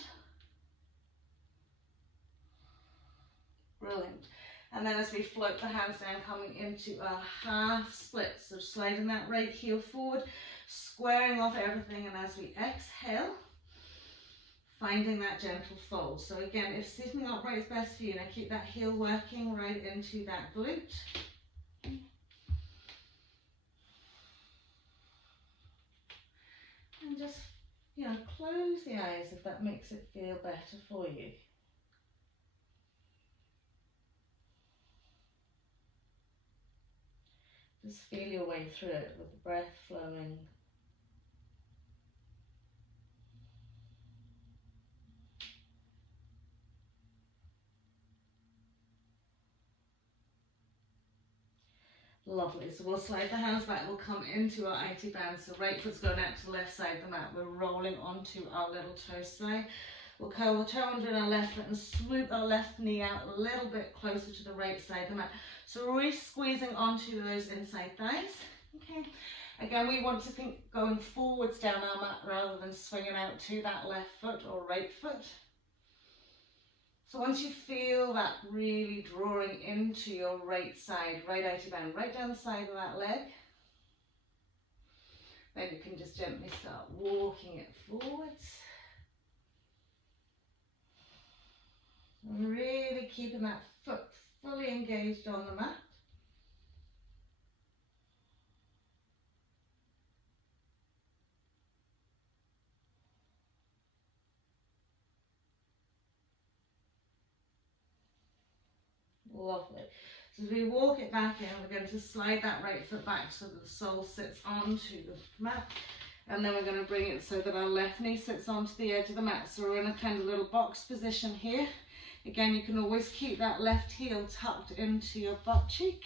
Brilliant. And then as we float the hands down, coming into a half split. So sliding that right heel forward, squaring off everything, and as we exhale, finding that gentle fold. So again, if sitting upright is best for you, now keep that heel working right into that glute. And just, close the eyes if that makes it feel better for you. Just feel your way through it with the breath flowing. Lovely. So we'll slide the hands back. We'll come into our IT band. So right foot's going out to the left side of the mat. We're rolling onto our little toe side. We'll curl the toe under our left foot and swoop our left knee out a little bit closer to the right side of the mat. So we're really squeezing onto those inside thighs. Okay. Again, we want to think going forwards down our mat rather than swinging out to that left foot or right foot. So once you feel that really drawing into your right side, right IT band, right down the side of that leg, then you can just gently start walking it forwards. And really keeping that foot fully engaged on the mat. Lovely. So as we walk it back in, we're going to slide that right foot back so that the sole sits onto the mat. And then we're going to bring it so that our left knee sits onto the edge of the mat. So we're in a kind of little box position here. Again, you can always keep that left heel tucked into your butt cheek.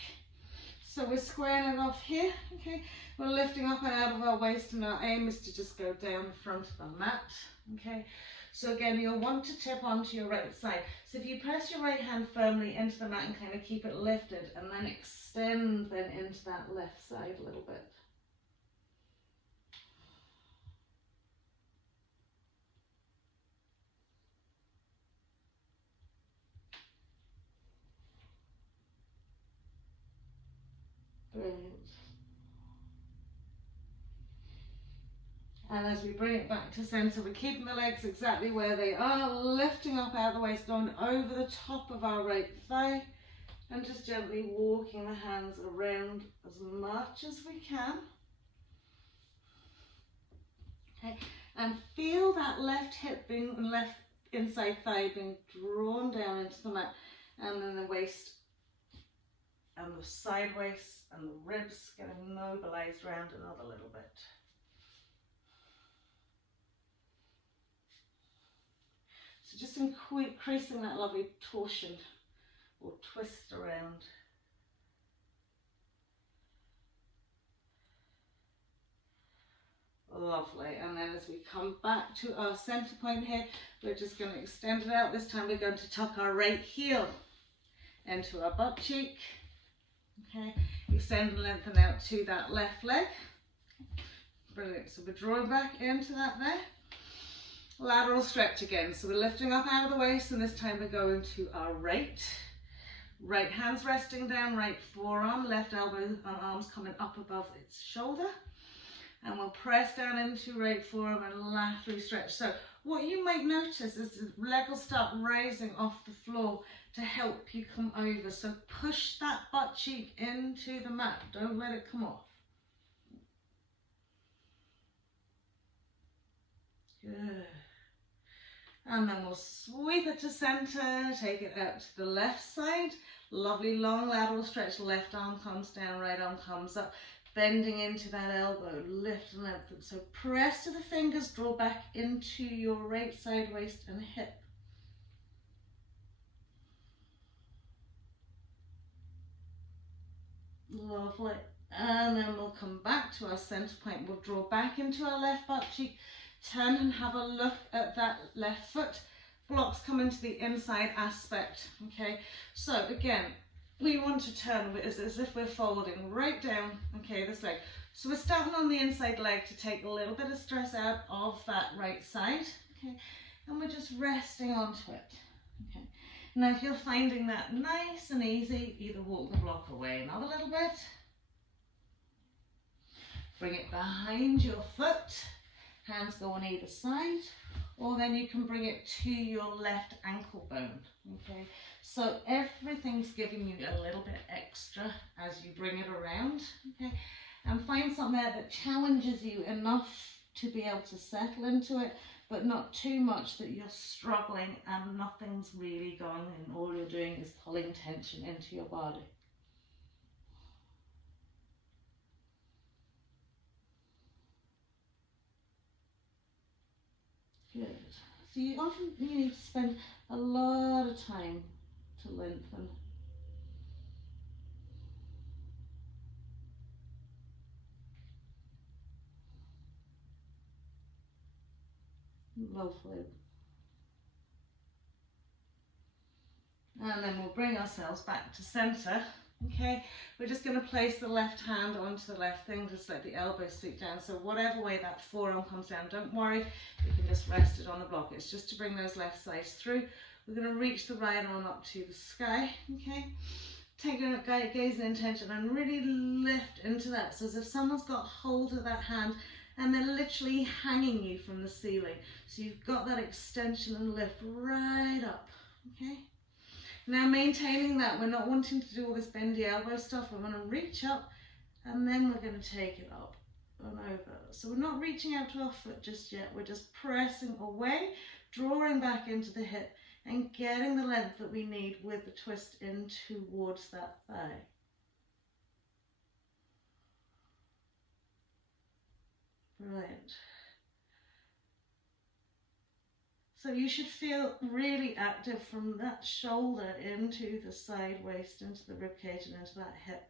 So we're squaring it off here. Okay, we're lifting up and out of our waist, and our aim is to just go down the front of the mat. Okay. So again, you'll want to tip onto your right side. So if you press your right hand firmly into the mat and kind of keep it lifted, and then extend then into that left side a little bit. Brilliant. And as we bring it back to center, we're keeping the legs exactly where they are, lifting up out of the waist, going over the top of our right thigh, and just gently walking the hands around as much as we can. Okay, and feel that left hip being, and left inside thigh being drawn down into the mat, and then the waist and the side waist and the ribs getting mobilized around another little bit. So just increasing that lovely torsion or twist around. Lovely. And then as we come back to our center point here, we're just going to extend it out. This time we're going to tuck our right heel into our butt cheek. Okay, extend and lengthen out to that left leg. Brilliant. So we're drawing back into that there. Lateral stretch again. So we're lifting up out of the waist, and this time we're going to our right. Right hand's resting down, right forearm, left elbow and arms coming up above its shoulder. And we'll press down into right forearm and laterally stretch. So what you might notice is the leg will start raising off the floor to help you come over. So push that butt cheek into the mat. Don't let it come off. Good. And then we'll sweep it to center, take it out to the left side. Lovely long lateral stretch, left arm comes down, right arm comes up, bending into that elbow, lift and lengthen. So press to the fingers, draw back into your right side waist and hip. Lovely. And then we'll come back to our center point. We'll draw back into our left butt cheek, turn and have a look at that left foot. Blocks come into the inside aspect, okay? So again, we want to turn as if we're folding right down, okay, this leg. So we're starting on the inside leg to take a little bit of stress out of that right side, okay? And we're just resting onto it, okay? Now if you're finding that nice and easy, either walk the block away another little bit, bring it behind your foot, hands go on either side, or then you can bring it to your left ankle bone, okay? So everything's giving you a little bit extra as you bring it around, okay? And find something there that challenges you enough to be able to settle into it, but not too much that you're struggling and nothing's really going and all you're doing is pulling tension into your body. Good. So you need to spend a lot of time to lengthen. Lovely. And then we'll bring ourselves back to center. Okay, we're just going to place the left hand onto the left thing, just let the elbow sweep down. So whatever way that forearm comes down, don't worry, you can just rest it on the block. It's just to bring those left sides through. We're going to reach the right arm up to the sky, okay? Take a gaze and intention and really lift into that. So as if someone's got hold of that hand and they're literally hanging you from the ceiling. So you've got that extension and lift right up, okay? Now maintaining that, we're not wanting to do all this bendy elbow stuff. We're going to reach up and then we're going to take it up and over. So we're not reaching out to our foot just yet. We're just pressing away, drawing back into the hip and getting the length that we need with the twist in towards that thigh. Brilliant. So you should feel really active from that shoulder into the side waist, into the rib cage and into that hip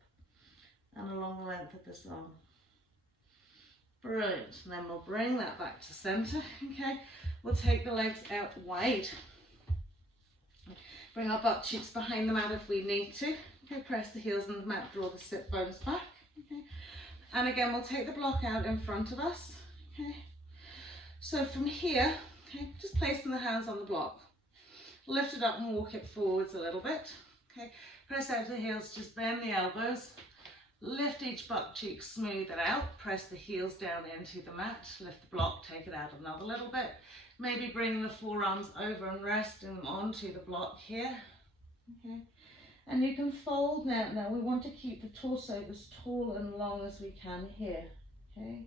and along the length of this arm. Brilliant. And then we'll bring that back to center, okay? We'll take the legs out wide. Bring our butt cheeks behind the mat if we need to. Okay, press the heels on the mat, draw the sit bones back. Okay. And again, we'll take the block out in front of us. Okay. So from here, okay, just placing the hands on the block. Lift it up and walk it forwards a little bit. Okay. Press out the heels, just bend the elbows. Lift each butt cheek, smooth it out. Press the heels down into the mat. Lift the block, take it out another little bit. Maybe bring the forearms over and resting them onto the block here. Okay. And you can fold now. Now we want to keep the torso as tall and long as we can here. Okay.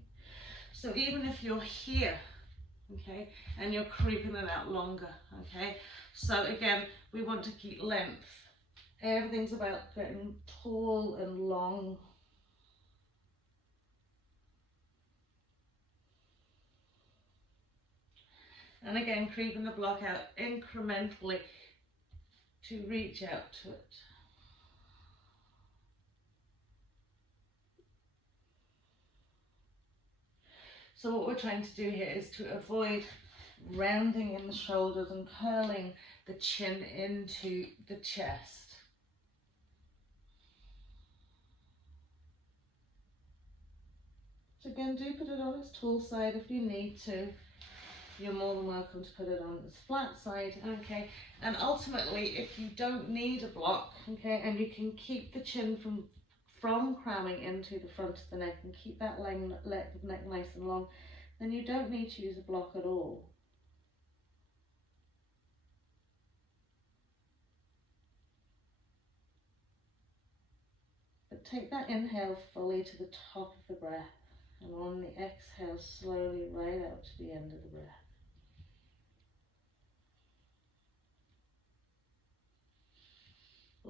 So even if you're here, okay, and you're creeping it out longer, okay. So again, we want to keep length. Everything's about getting tall and long. And again, creeping the block out incrementally to reach out to it. So what we're trying to do here is to avoid rounding in the shoulders and curling the chin into the chest. So again, do put it on its tall side if you need to. You're more than welcome to put it on its flat side, okay? And ultimately, if you don't need a block, okay, and you can keep the chin from cramming into the front of the neck and keep that neck nice and long, then you don't need to use a block at all. But take that inhale fully to the top of the breath, and on the exhale, slowly right out to the end of the breath.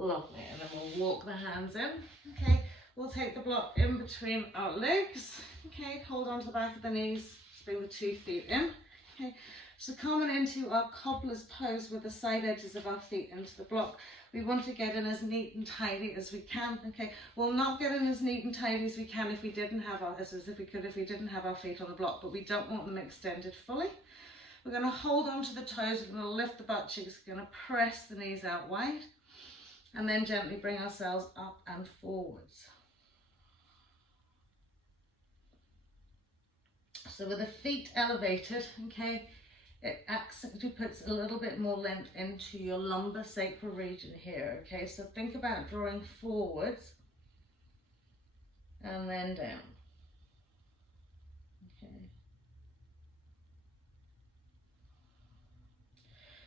Lovely. And then we'll walk the hands in. Okay, we'll take the block in between our legs. Okay, hold on to the back of the knees, bring the 2 feet in. Okay, so coming into our cobbler's pose with the side edges of our feet into the block. We want to get in as neat and tidy as we can. Okay, we'll not get in as neat and tidy as we can if we didn't have our, as if we could if we didn't have our feet on the block, but we don't want them extended fully. We're going to hold on to the toes, we're going to lift the butt cheeks, we're going to press the knees out wide, and then gently bring ourselves up and forwards. So with the feet elevated, okay, it actually puts a little bit more length into your lumbar sacral region here, okay? So think about drawing forwards and then down, okay?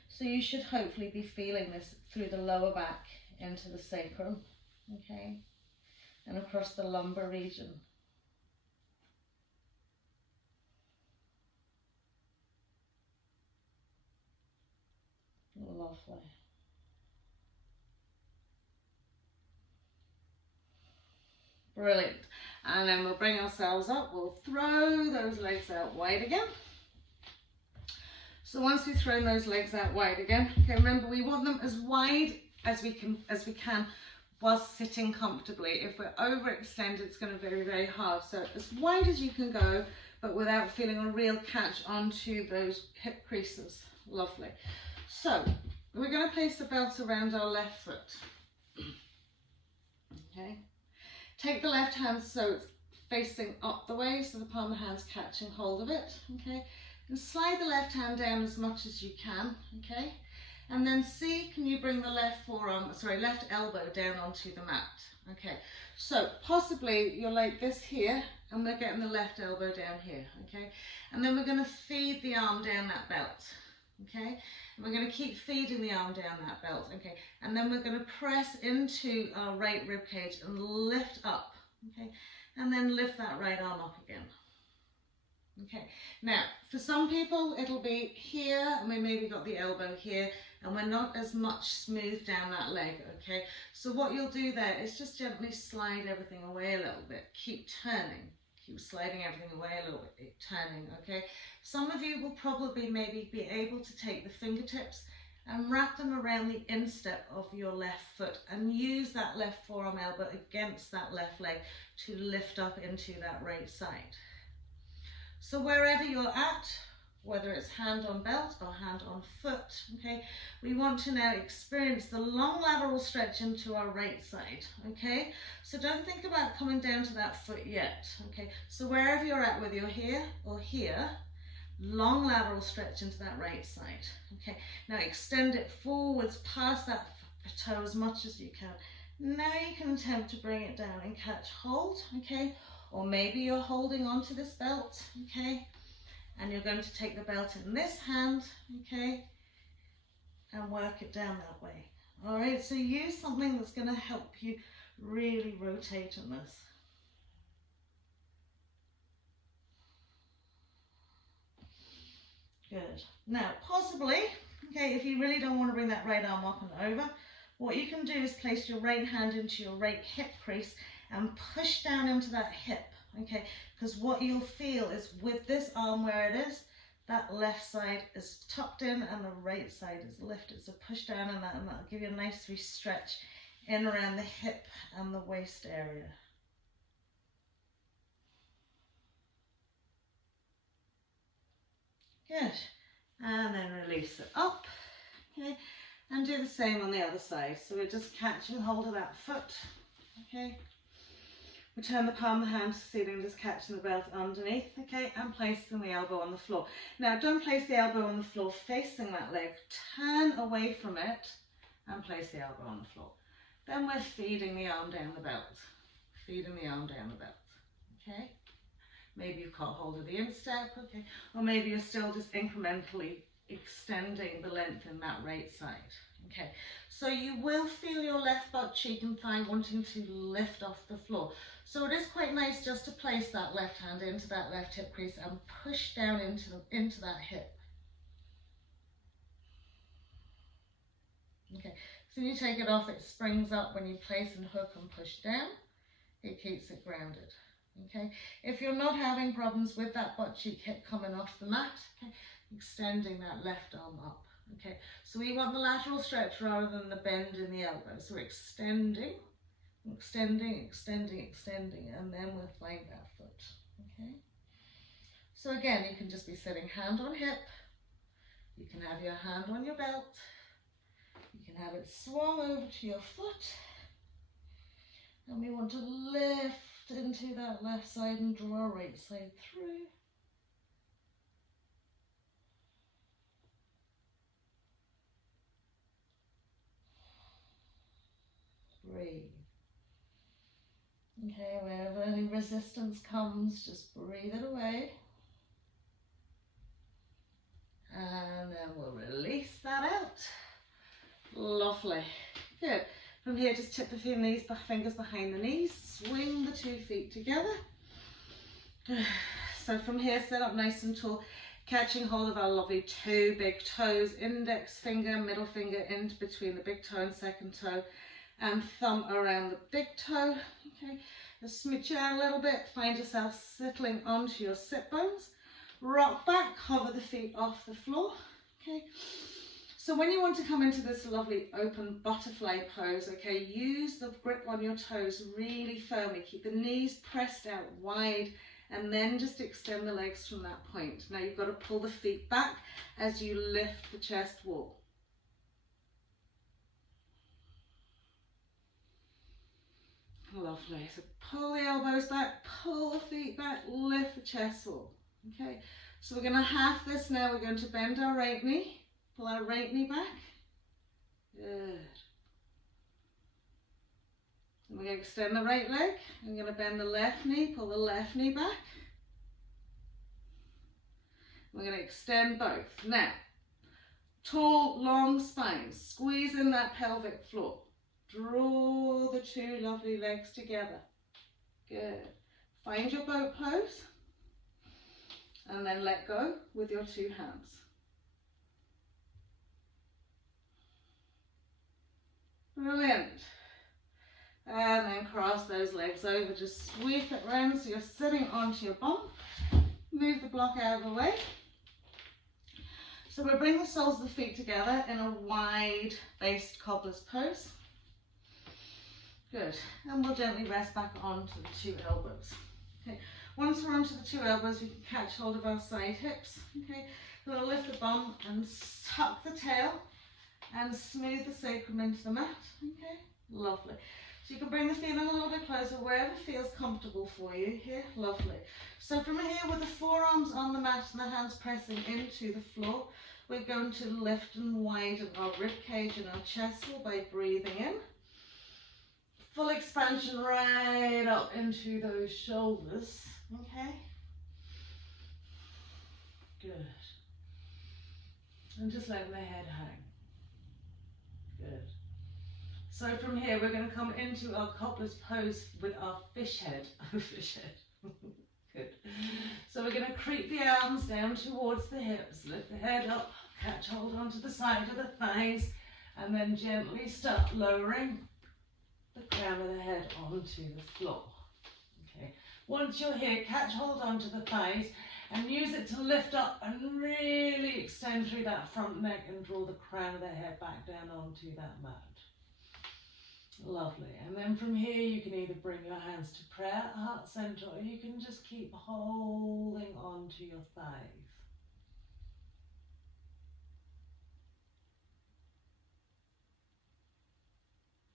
So you should hopefully be feeling this through the lower back into the sacrum, okay? And across the lumbar region. Lovely. Brilliant. And then we'll bring ourselves up. We'll throw those legs out wide again. So once we've thrown those legs out wide again, okay, remember we want them as wide as we can whilst sitting comfortably. If we're overextended, it's going to be very, very hard. So as wide as you can go, but without feeling a real catch onto those hip creases. Lovely. So we're going to place the belt around our left foot. Okay. Take the left hand so it's facing up the way, so the palm of the hand's catching hold of it. Okay. And slide the left hand down as much as you can. Okay. And then see, can you bring the left elbow down onto the mat? Okay. So possibly you're like this here, and we're getting the left elbow down here. Okay. And then we're going to feed the arm down that belt. Okay, and we're going to keep feeding the arm down that belt. Okay, and then we're going to press into our right rib cage and lift up. Okay, and then lift that right arm up again. Okay, now for some people it'll be here, and we maybe got the elbow here, and we're not as much smooth down that leg. Okay, so what you'll do there is just gently slide everything away a little bit. Keep turning. Keep sliding everything away a little bit, turning, okay? Some of you will probably maybe be able to take the fingertips and wrap them around the instep of your left foot and use that left forearm elbow against that left leg to lift up into that right side. So wherever you're at, whether it's hand on belt or hand on foot, okay, we want to now experience the long lateral stretch into our right side, okay? So don't think about coming down to that foot yet, okay? So wherever you're at, whether you're here or here, long lateral stretch into that right side, okay? Now extend it forwards past that toe as much as you can. Now you can attempt to bring it down and catch hold, okay? Or maybe you're holding onto this belt, okay? And you're going to take the belt in this hand, okay, and work it down that way. All right, so use something that's going to help you really rotate on this. Good. Now, possibly, okay, if you really don't want to bring that right arm up and over, what you can do is place your right hand into your right hip crease and push down into that hip. Okay, because what you'll feel is with this arm where it is, that left side is tucked in and the right side is lifted. So push down on that and that'll give you a nice stretch in around the hip and the waist area. Good. And then release it up. Okay, and do the same on the other side. So we're just catching hold of that foot. Okay. Return the palm of the hand to the ceiling, just catching the belt underneath, okay, and placing the elbow on the floor. Now, don't place the elbow on the floor facing that leg. Turn away from it and place the elbow on the floor. Then we're feeding the arm down the belt. Feeding the arm down the belt, okay? Maybe you've caught hold of the instep, okay? Or maybe you're still just incrementally extending the length in that right side. Okay, so you will feel your left butt cheek and thigh wanting to lift off the floor. So it is quite nice just to place that left hand into that left hip crease and push down into that hip. Okay, So you take it off, it springs up when you place and hook and push down. It keeps it grounded. Okay, if you're not having problems with that butt cheek hip coming off the mat, okay, extending that left arm up. Okay, so we want the lateral stretch rather than the bend in the elbow. So we're extending, extending, extending, extending, and then we'll find that foot. Okay, so again, you can just be sitting hand on hip. You can have your hand on your belt. You can have it swung over to your foot. And we want to lift into that left side and draw right side through. Breathe. Okay, wherever any resistance comes, just breathe it away. And then we'll release that out. Lovely. Good. From here, just tip the fingers behind the knees. Swing the 2 feet together. So from here, sit up nice and tall, catching hold of our lovely 2 big toes, index finger, middle finger in between the big toe and second toe, and thumb around the big toe. Okay, just smooch it out a little bit. Find yourself settling onto your sit bones. Rock back, hover the feet off the floor. Okay. So when you want to come into this lovely open butterfly pose, okay, use the grip on your toes really firmly. Keep the knees pressed out wide and then just extend the legs from that point. Now you've got to pull the feet back as you lift the chest wall. Lovely. So pull the elbows back, pull the feet back, lift the chest wall. Okay, so we're going to half this now. We're going to bend our right knee. Pull our right knee back. Good. And we're going to extend the right leg. I'm going to bend the left knee, pull the left knee back. We're going to extend both. Now, tall, long spines. Squeeze in that pelvic floor. Draw the 2 lovely legs together. Good. Find your boat pose. And then let go with your 2 hands. Brilliant. And then cross those legs over. Just sweep it round so you're sitting onto your bum. Move the block out of the way. So we'll bring the soles of the feet together in a wide-based cobbler's pose. Good. And we'll gently rest back onto the 2 elbows. Okay. Once we're onto the 2 elbows, we can catch hold of our side hips. Okay. We'll lift the bum and tuck the tail and smooth the sacrum into the mat. Okay. Lovely. So you can bring the feet in a little bit closer, wherever feels comfortable for you here. Lovely. So from here, with the forearms on the mat and the hands pressing into the floor, we're going to lift and widen our rib cage and our chest wall by breathing in. Full expansion right up into those shoulders. Okay. Good. And just letting the head hang. Good. So from here, we're going to come into our cobbler's pose with our fish head. Fish head. Good. So we're going to creep the arms down towards the hips, lift the head up, catch hold onto the side of the thighs, and then gently start lowering the crown of the head onto the floor. Okay. Once you're here, catch hold onto the thighs and use it to lift up and really extend through that front neck and draw the crown of the head back down onto that mat. Lovely. And then from here, you can either bring your hands to prayer, heart center, or you can just keep holding onto your thighs.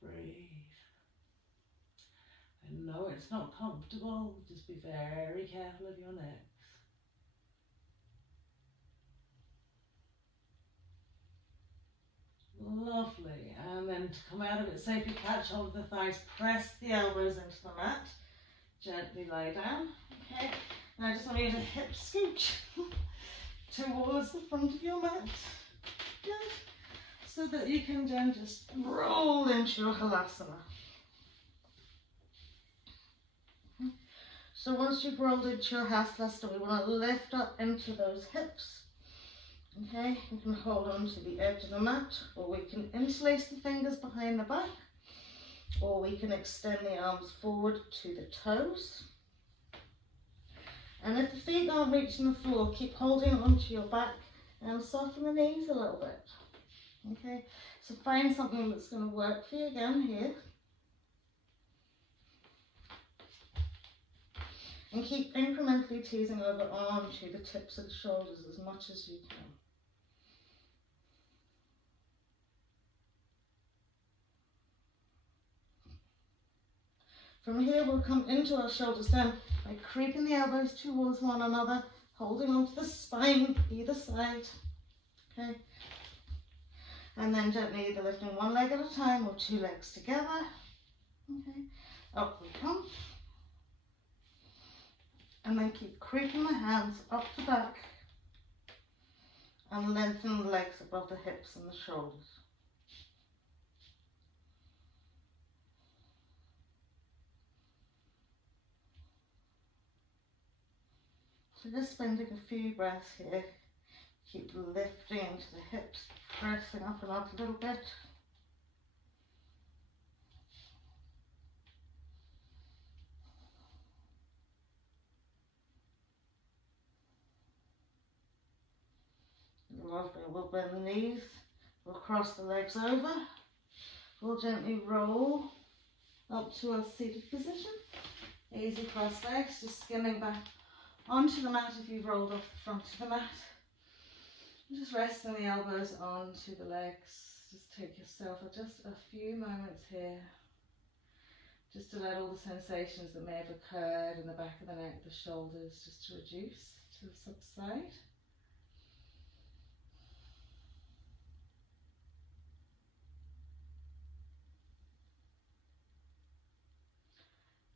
Breathe. I know it's not comfortable, just be very careful of your necks. Lovely. And then to come out of it safely, catch hold of the thighs, press the elbows into the mat, gently lie down. Okay. Now I just want you to hip scooch towards the front of your mat. Good. So that you can then just roll into your halasana. So once you've rolled into your halasana, we want to lift up into those hips. Okay, we can hold on to the edge of the mat, or we can interlace the fingers behind the back, or we can extend the arms forward to the toes. And if the feet aren't reaching the floor, keep holding onto your back and soften the knees a little bit. Okay, so find something that's going to work for you again here. And keep incrementally teasing over onto the tips of the shoulders as much as you can. From here we'll come into our shoulders then by creeping the elbows towards one another, holding onto the spine either side. Okay. And then gently either lifting one leg at a time or two legs together. Okay. Up we come. And then keep creeping the hands up the back and lengthen the legs above the hips and the shoulders. So just spending a few breaths here. Keep lifting into the hips, pressing up and up a little bit. Lovely. We'll bend the knees, we'll cross the legs over, we'll gently roll up to our seated position. Easy cross legs, just skimming back onto the mat if you've rolled off the front of the mat. Just resting the elbows onto the legs. Just take yourself just a few moments here, just to let all the sensations that may have occurred in the back of the neck, the shoulders, just to reduce, to subside.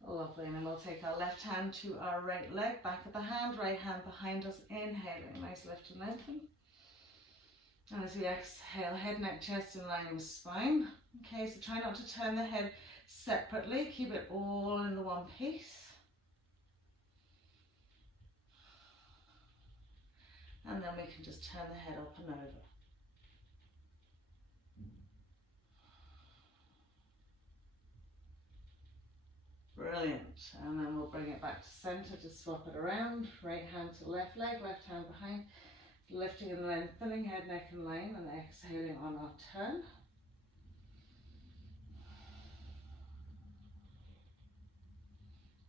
Lovely, and then we'll take our left hand to our right leg, back of the hand, right hand behind us, inhaling, nice lift and lengthen. And as we exhale, head, neck, chest in line with spine. Okay, so try not to turn the head separately, keep it all in the one piece. And then we can just turn the head up and over. Brilliant, and then we'll bring it back to center to swap it around. Right hand to left leg, left hand behind. Lifting and lengthening, head, neck and line, and exhaling on our turn.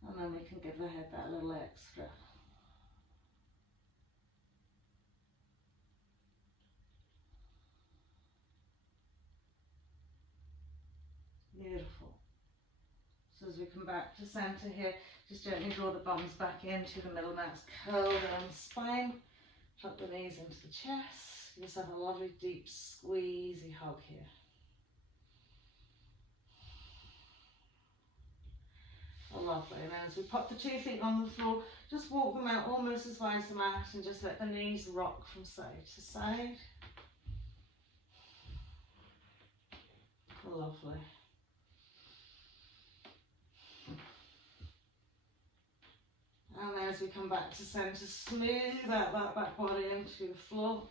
And then we can give the head that little extra. Beautiful. So as we come back to center here, just gently draw the bums back into the middle mats, curl down the spine. Tuck the knees into the chest. Give yourself a lovely deep squeezy hug here. Lovely. And then as we pop the 2 feet on the floor, just walk them out almost as wide as the mat and just let the knees rock from side to side. Lovely. And then as we come back to center, smooth out that back body into the floor.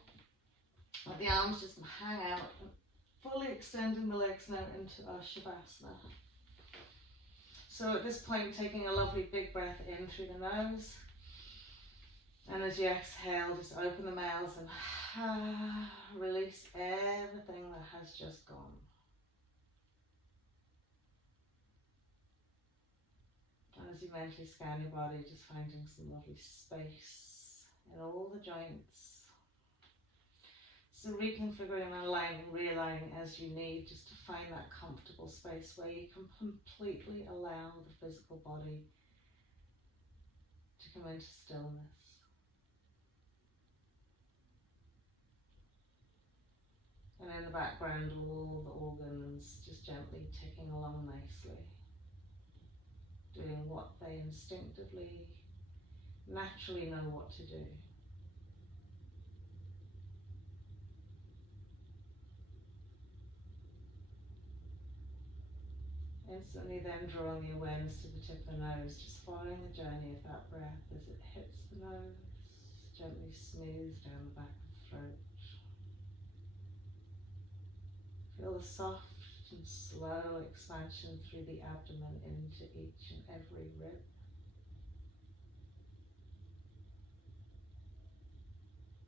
Let the arms just hang out, fully extending the legs now into our Shavasana. So at this point, taking a lovely big breath in through the nose. And as you exhale, just open the mouth and release everything that has just gone. And as you mentally scan your body, just finding some lovely space in all the joints. So reconfiguring and aligning, realigning as you need, just to find that comfortable space where you can completely allow the physical body to come into stillness. And in the background, all the organs just gently ticking along nicely, doing what they instinctively, naturally know what to do. Instantly then drawing the awareness to the tip of the nose, just following the journey of that breath as it hits the nose, gently smooths down the back of the throat. Feel the soft and slow expansion through the abdomen into each and every rib.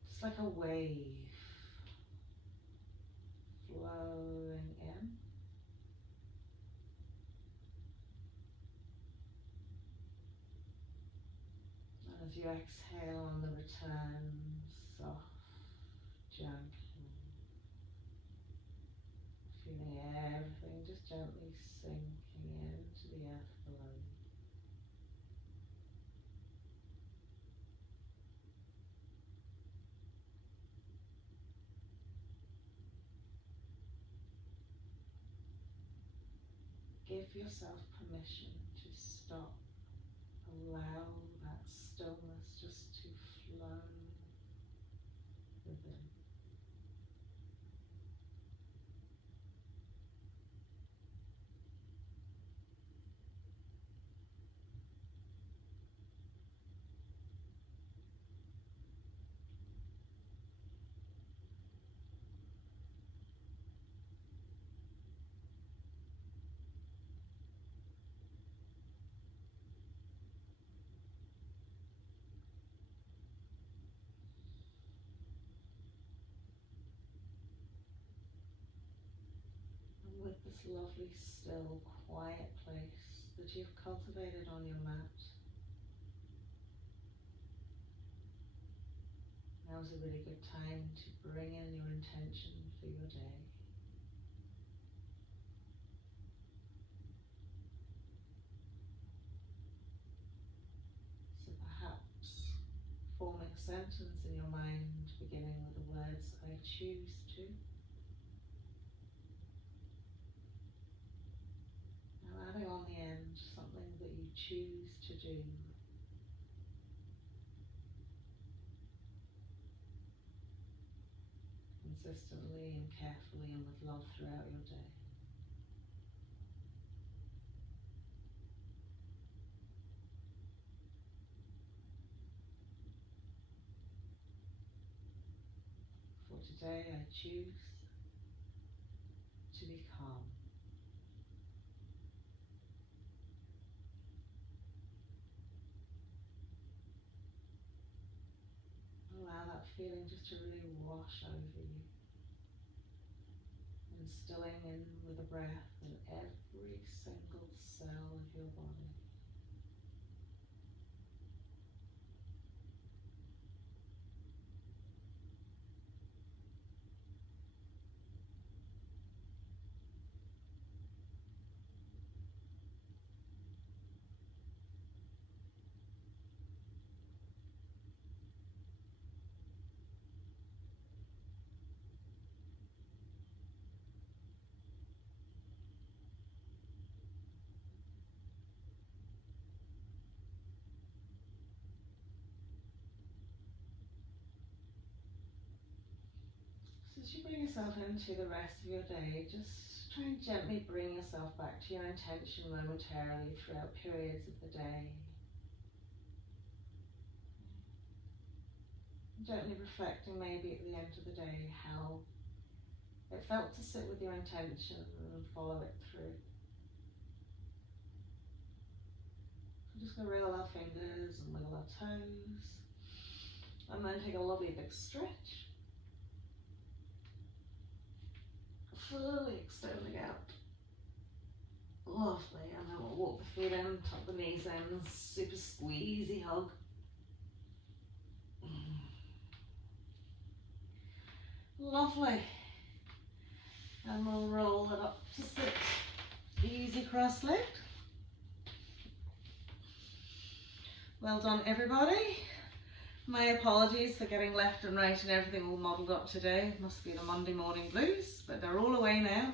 Just like a wave flowing in. And as you exhale on the return, soft, gentle. Feeling everything just gently sinking into the earth below you. Give yourself permission to stop. Allow that stillness just to flow within. With this lovely, still, quiet place that you've cultivated on your mat, now's a really good time to bring in your intention for your day. So perhaps forming a sentence in your mind beginning with the words, I choose to. Adding on the end something that you choose to do. Consistently and carefully and with love throughout your day. For today I choose to be calm. Allow that feeling just to really wash over you, instilling in with a breath in every single cell of your body. So as you bring yourself into the rest of your day, just try and gently bring yourself back to your intention momentarily throughout periods of the day. Gently reflecting maybe at the end of the day how it felt to sit with your intention and follow it through. We're just going to wriggle our fingers and wiggle our toes, and then take a lovely big stretch, fully extending out. Lovely, and then we'll walk the feet in, tuck the knees in, super squeezy hug. Lovely. And we'll roll it up to sit easy cross-legged. Well done, everybody. My apologies for getting left and right and everything all modelled up today. It must be the Monday morning blues, but they're all away now.